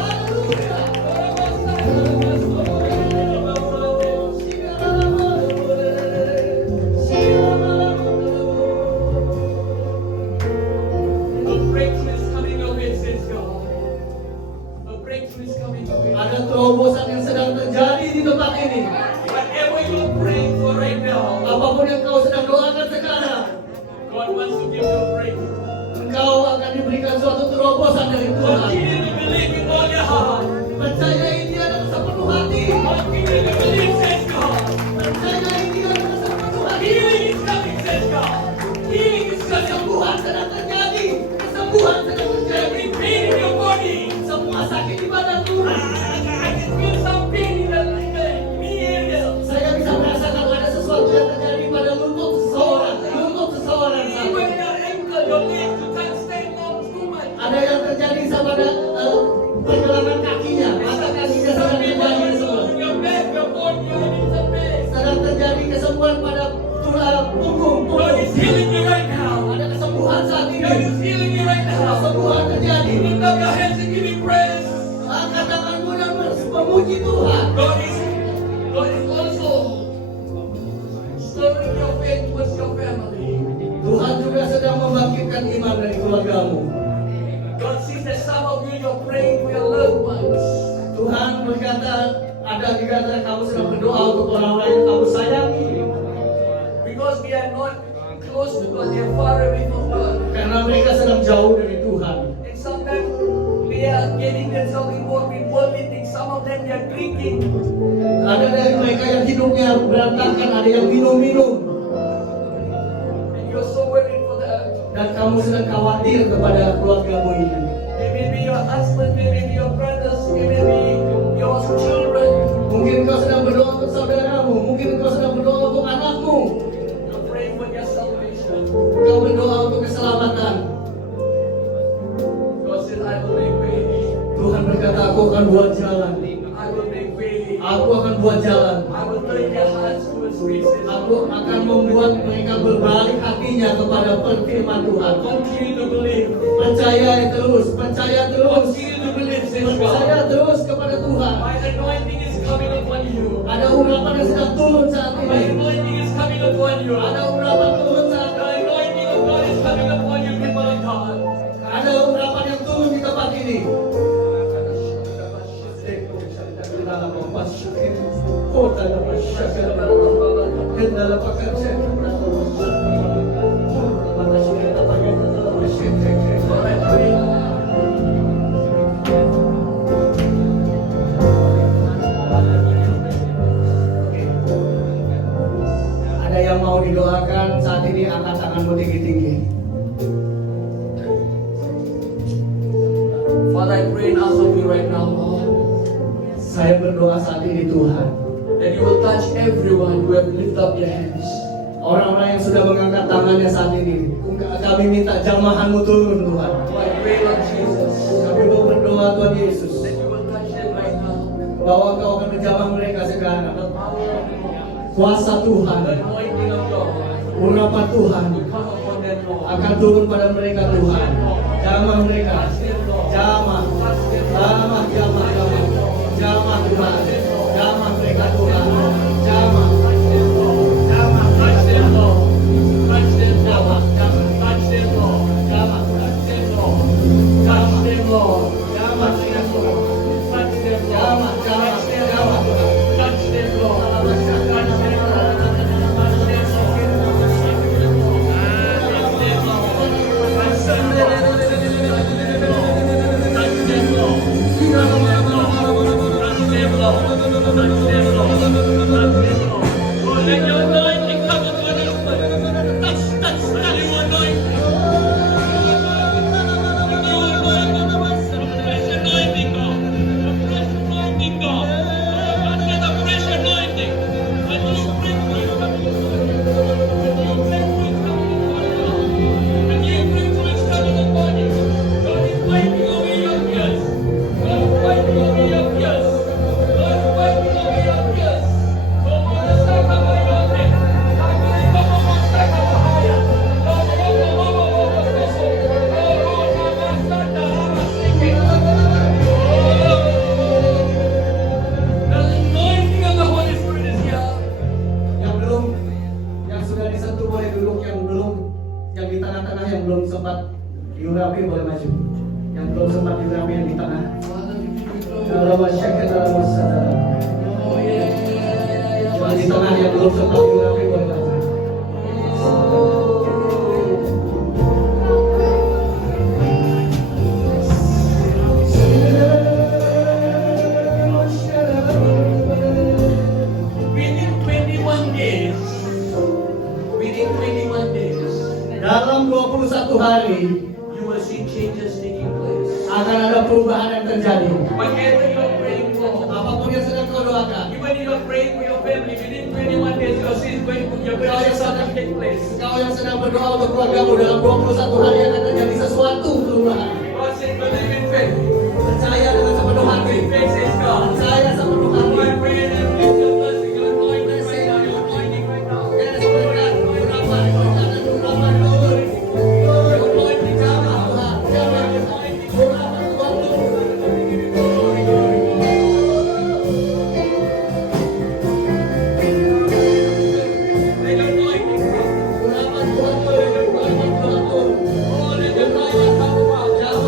Haleluya. A breakthrough is coming your way, says God. A breakthrough is coming your way. Ada terobosan yang sedang terjadi di tempat ini. Whatever you're praying for right now, Apapun yang kau sedang doakan sekarang, God wants to give you a breakthrough. engkau akan diberikan suatu terobosan dari Tuhan. Continue to believe with all your heart. Percayai dia dengan sepenuh hati. Continue to believe, says God. Percayai dia dengan sepenuh hati. Healing is coming, says God. Healing is coming. Kesembuhan sedang terjadi. Kesembuhan sedang terjadi. Every pain in your body. Semua sakit di badanmu. I can feel some pain in the knee area. Saya bisa merasakan ada sesuatu yang terjadi pada lutut seseorang. Lutut seseorang. Even your ankle, your leg, you can't stand long too much. Ada yang terjadi sama pergelangan kakinya. Mata kakinya sedang terjadi kesembuhan. Your back, your bone, your knees and legs. Sedang terjadi kesembuhan pada tulang punggung. God is healing you right now. Ada kesembuhan saat ini. God is healing you right now. Kesembuhan terjadi. Lift up your hands and give Him praise. Angkat tanganmu dan memuji Tuhan. God is also stirring your faith towards your family. Tuhan juga sedang membangkitkan iman dari keluargamu. God sees Maybe you're praying for your loved ones. Tuhan berkata, ada di antara kamu sedang berdoa untuk orang-orang yang kamu sayangi. Because they are not close to God, they are far away from God. Karena mereka sedang jauh dari Tuhan. And sometimes they are getting themselves involved with worldly things. Some of them they are drinking. Ada dari mereka yang hidupnya berantakan, ada yang minum-minum. And you're so worried for them. Dan kamu sedang khawatir kepada keluargamu ini. They may be your husband, they may be your brothers, they may be your children. Mungkin kau sedang berdoa untuk saudaramu, mungkin kau sedang berdoa untuk anakmu. You're praying for their salvation. Kau berdoa untuk keselamatan. God said, I will make way. Tuhan berkata, aku akan buat jalan. I will make way. Aku akan buat jalan. I will turn their hearts towards racism. Aku akan membuat mereka berbalik hatinya kepada firman Tuhan. Continue to believe. Percaya terus, percaya terus. Continue to believe, says God. Percaya terus kepada Tuhan. My anointing is coming upon you. Ada urapan yang sedang turun saat My ini. anointing is coming upon you. Ada urapan turun saat The ini. anointing of God is coming upon you, people of God. Ada urapan yang turun di tempat ini. Oh, dalam masyarakat, dalam pekerjaan, ada yang mau didoakan saat ini, angkat tanganmu tinggi-tinggi. Father, I pray and ask of you right now, Lord, Saya berdoa saat ini Tuhan, that you will touch everyone who have lifted up their hands. orang-orang yang sudah mengangkat tangannya saat ini, kami minta jamahanmu turun Tuhan. I pray, Lord Jesus, Kami mau berdoa Tuhan Yesus, that you will touch them right now. bahwa Kau akan menjamah mereka sekarang. The power of God, Kuasa Tuhan, the anointing of God urapan Tuhan will come upon them, Lord. akan turun pada mereka Tuhan. Jamah mereka, Touch them, Lord. jamah, Touch them, Lord. jamah, jamah, jamah, jamah Tuhan, jamah mereka Tuhan, jamah, jamah, Touch them, Lord. Touch them, jamah, Lord. jamah, Touch them, Lord. jamah, Touch them, Lord. Touch them, Lord. jamah mereka Tuhan, Touch them, Lord. jamah, jamah, jamah Tuhan. Touch them, Lord. Touch them, sempat diurapi boleh maju. Yang belum sempat diurapi yang di tengah. Dalam masyarakat dalam masyarakat. Yang di tengah yang belum sempat diurapi boleh maju. Dalam 21 hari you will see changes taking place. akan ada perubahan yang terjadi. Whatever you are praying for, Apapun yang sedang kau doakan, even if you are praying for your family, within 21 days you will see you're going to see something take place. kau yang sedang berdoa untuk keluargamu, dalam 21 hari akan terjadi sesuatu perubahan. God said, believe in faith. Percaya dengan sepenuh hati. Faith says God. Percaya sepenuh hati. I pray that lift your blessing, your anointing right now, your anointing right now. Yes, berkat, urapan, berkat dan urapan turun. Turun, anointing jamah Tuhan, jamah anointing, urapan Tuhan turun. Let your anointing come. Urapan Tuhan turun, urapan Tuhan turun. Oh, let your anointing come about. Jamah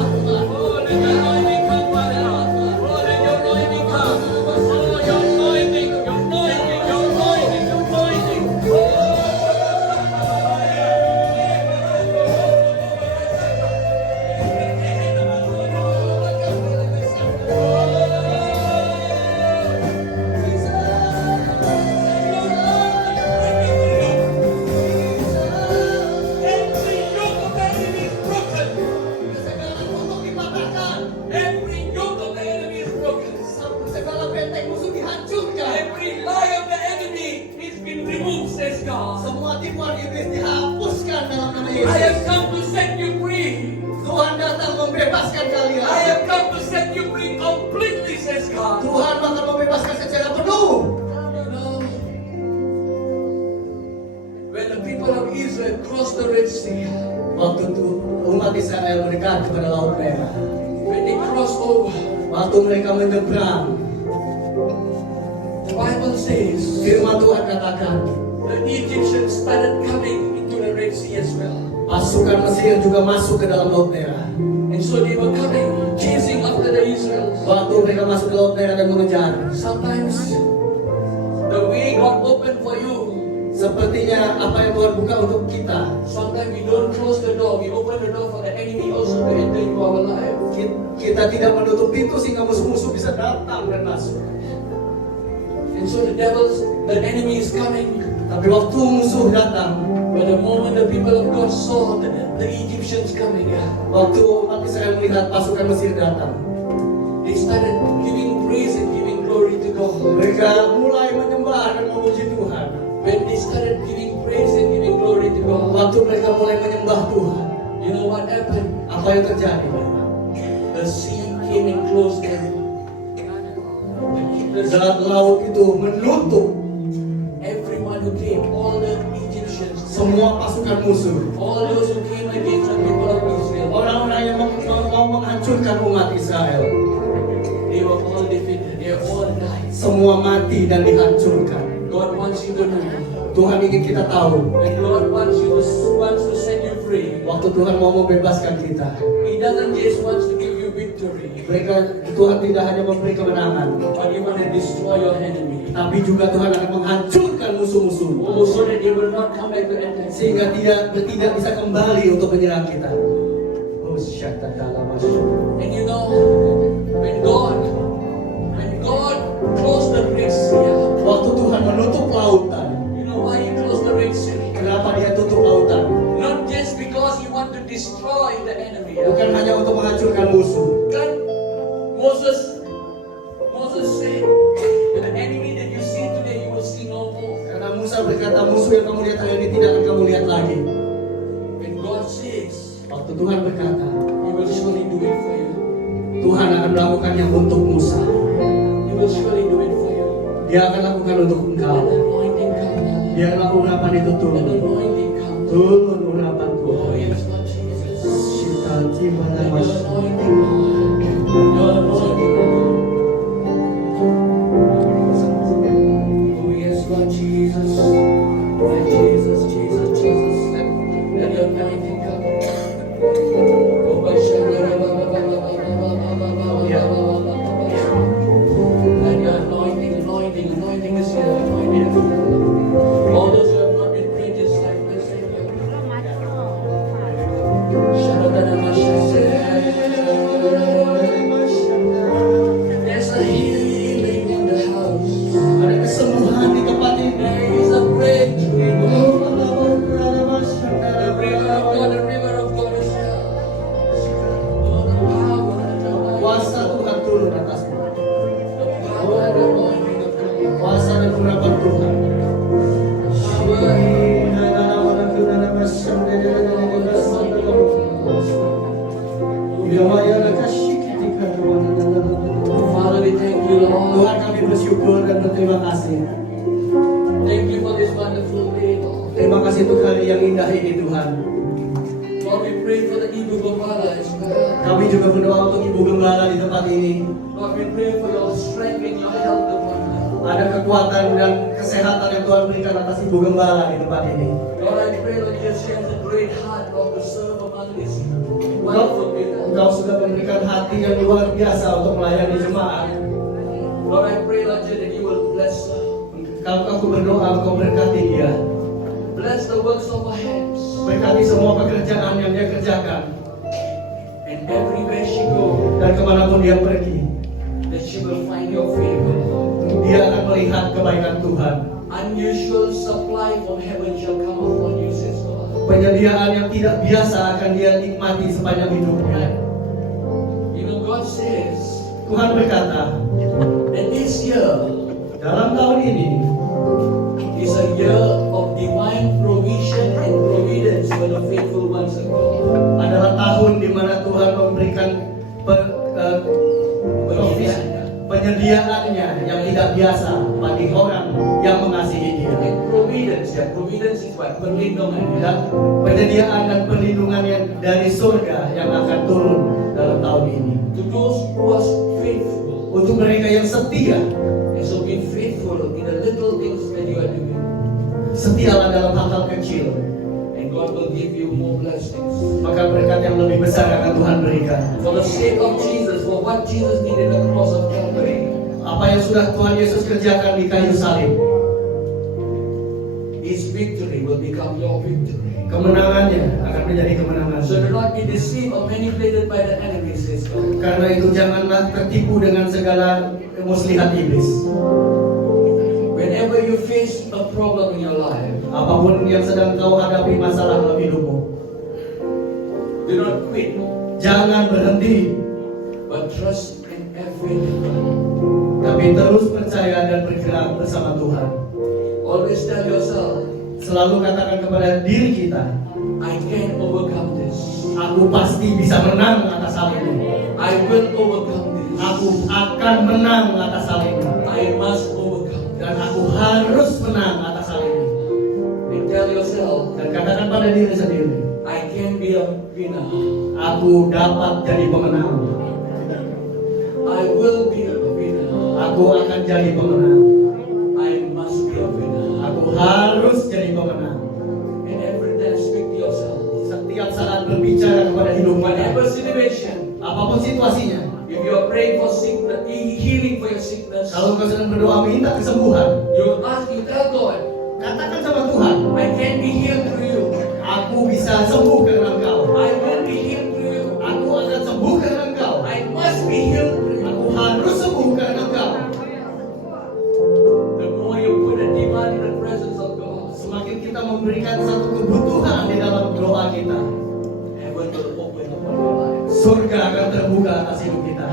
membebaskan kalian. I have come to set you free completely, says God. Tuhan akan membebaskan secara penuh. You know, when the people of Israel crossed the Red Sea, Waktu itu umat Israel mendekat kepada Laut Merah. when they crossed over, Waktu mereka menyeberang, the Bible says firman Tuhan katakan, the Egyptians started coming into the Red Sea as well. pasukan Mesir juga masuk ke dalam Laut Merah. And so they were coming, chasing after the Israelites. Waktu mereka masuk ke Laut Merah dan mengejar, Sometimes the way God opened for you, sepertinya apa yang Tuhan buka untuk kita, sometimes we don't close the door, we open the door for the enemy also to enter into our life. kita tidak menutup pintu sehingga musuh-musuh bisa datang dan masuk. And so the enemy is coming. Tapi waktu musuh datang, But the moment the people of God saw the Egyptians coming, waktu umat Israel melihat pasukan Mesir datang, they started giving praise and giving glory to God. mereka mulai menyembah dan memuji Tuhan. When they started giving praise and giving glory to God, Waktu mereka mulai menyembah Tuhan, you know what happened? apa yang terjadi? The sea came and closed them. Dalam laut itu menutup Everyone who came, all the Egyptians, semua pasukan musuh. all those who came against the people of Israel, Orang-orang yang mau menghancurkan umat Israel, they were all defeated. They all died. semua mati dan dihancurkan. God wants you to know. Tuhan ingin kita tahu, When God wants to set you free, waktu Tuhan mau membebaskan kita, He doesn't just want to give you victory, Tuhan tidak hanya memberi kemenangan, but He want to destroy your enemy. tapi juga Tuhan akan menghancurkan musuh-musuh, Oh, so that they will not come back to attack. sehingga tidak bisa kembali untuk menyerang kita. Oh, And you know, when God closed the Red Sea, waktu Tuhan menutup lautan, you know why He closed the Red Sea? kenapa Dia tutup lautan? Not just because He want to destroy the enemy. Bukan hanya untuk menghancurkan musuh. Kan Moses said, the enemy that you see today, you will see no more. Karena Musa berkata, musuh yang kamu lihat hari ini tidak akan kamu lihat lagi. When God says, Waktu Tuhan berkata, He will surely do it for you. Tuhan akan melakukannya untuk Musa. He will surely do it for you. Dia akan lakukan untuk Let engkau. the anointing come down. Biarlah urapan itu Let the turun. anointing come down. Turun urapan Oh, Tuhan. yes, Lord Jesus. Shitanti Let your manamas. anointing, Lord. Your anointing, Lord. Oh, yes, Lord Jesus. Lord Jesus, Jesus, Jesus. Let your anointing come. Oh, my Let your anointing is here, anointing. All those who have not been praying this like this, there's a healing in the house. Ada kesembuhan di tempat ini. There is a breakthrough in the house. The river of God is here. Oh, the power and the anointing. Kuasa Tuhan turun atasmu. The power and the anointing of God. Kuasa dan urapan Tuhan. Father, we thank you, Lord. Tuhan, kami bersyukur dan berterima kasih. Thank you for this wonderful day, Lord. Terima kasih untuk hari yang indah ini, Tuhan. Lord, we pray for the Ibu Gembala as well. Kami juga berdoa untuk Ibu Gembala di tempat ini. Lord, we pray for your strength and your health upon her. Ada kekuatan dan kesehatan yang Tuhan berikan atas Ibu Gembala di tempat ini. Lord, I pray, Lord, that she has a great heart, Lord, to serve among these wonderful people. Engkau sudah memberikan hati yang luar biasa untuk melayani jemaat. Lord, I pray, Lord, that you will bless her. Kalau aku berdoa, Engkau berkati dia. Bless the works of her hands. Berkati semua pekerjaan yang dia kerjakan. And everywhere she goes, Dan kemanapun dia pergi, that she will find your favor. dia akan melihat kebaikan Tuhan. Unusual supply from heaven shall come upon you, says God. Penyediaan yang tidak biasa akan dia nikmati sepanjang hidupnya. You know, God says Tuhan berkata, that this year dalam tahun ini is a year of divine provision and providence for the faithful ones of God. adalah tahun di mana Tuhan memberikan pe- eh, penyediaannya yang tidak biasa bagi orang yang mengasihi Dia. And providence, yeah, providence is what? Perlindungan. Dan penyediaan dan perlindungan yang dari surga yang akan turun dalam tahun ini. To those who are faithful. Untuk mereka yang setia, And so be faithful in the little things that you are doing. setialah dalam hal-hal kecil, And God will give you more blessings. maka berkat yang lebih besar akan Tuhan berikan. For the sake of Jesus, for what Jesus did in the cross of Calvary, Apa yang sudah Tuhan Yesus kerjakan di kayu salib, His victory will become your victory. kemenangannya akan menjadi kemenangan. So do not be deceived or manipulated by the enemy, says God. Karena itu janganlah tertipu dengan segala muslihat iblis. Whenever you face a problem in your life, Apapun yang sedang kau hadapi masalah dalam hidupmu, do not quit, jangan berhenti, but trust in everything. tapi terus percaya dan bergerak bersama Tuhan. Always tell yourself, Selalu katakan kepada diri kita, I can overcome this. aku pasti bisa menang atas hal ini. I will overcome this. Aku akan menang atas hal ini. I must overcome Dan this. aku harus menang atas hal ini. And tell yourself, Dan katakan pada diri sendiri, I can be a winner. aku dapat jadi pemenang. I will be a winner. Aku akan jadi pemenang. I must be a winner. Aku harus jadi pemenang. And every time speak to yourself. Setiap saat berbicara kepada hidup Whatever kita, situation, apapun situasinya. if you are praying for sickness, healing for your sickness, Kalau kau sedang berdoa minta kesembuhan, you tell God, katakan sama Tuhan, I can be healed through you. aku bisa sembuh karena Engkau. I will be healed through you. Aku akan sembuh karena Engkau. I must be healed through you. Aku harus sembuh karena Engkau. The more you put a demand in the presence of God, Semakin kita memberikan satu kebutuhan di dalam doa kita, heaven will open upon your life. surga akan terbuka atas hidup kita.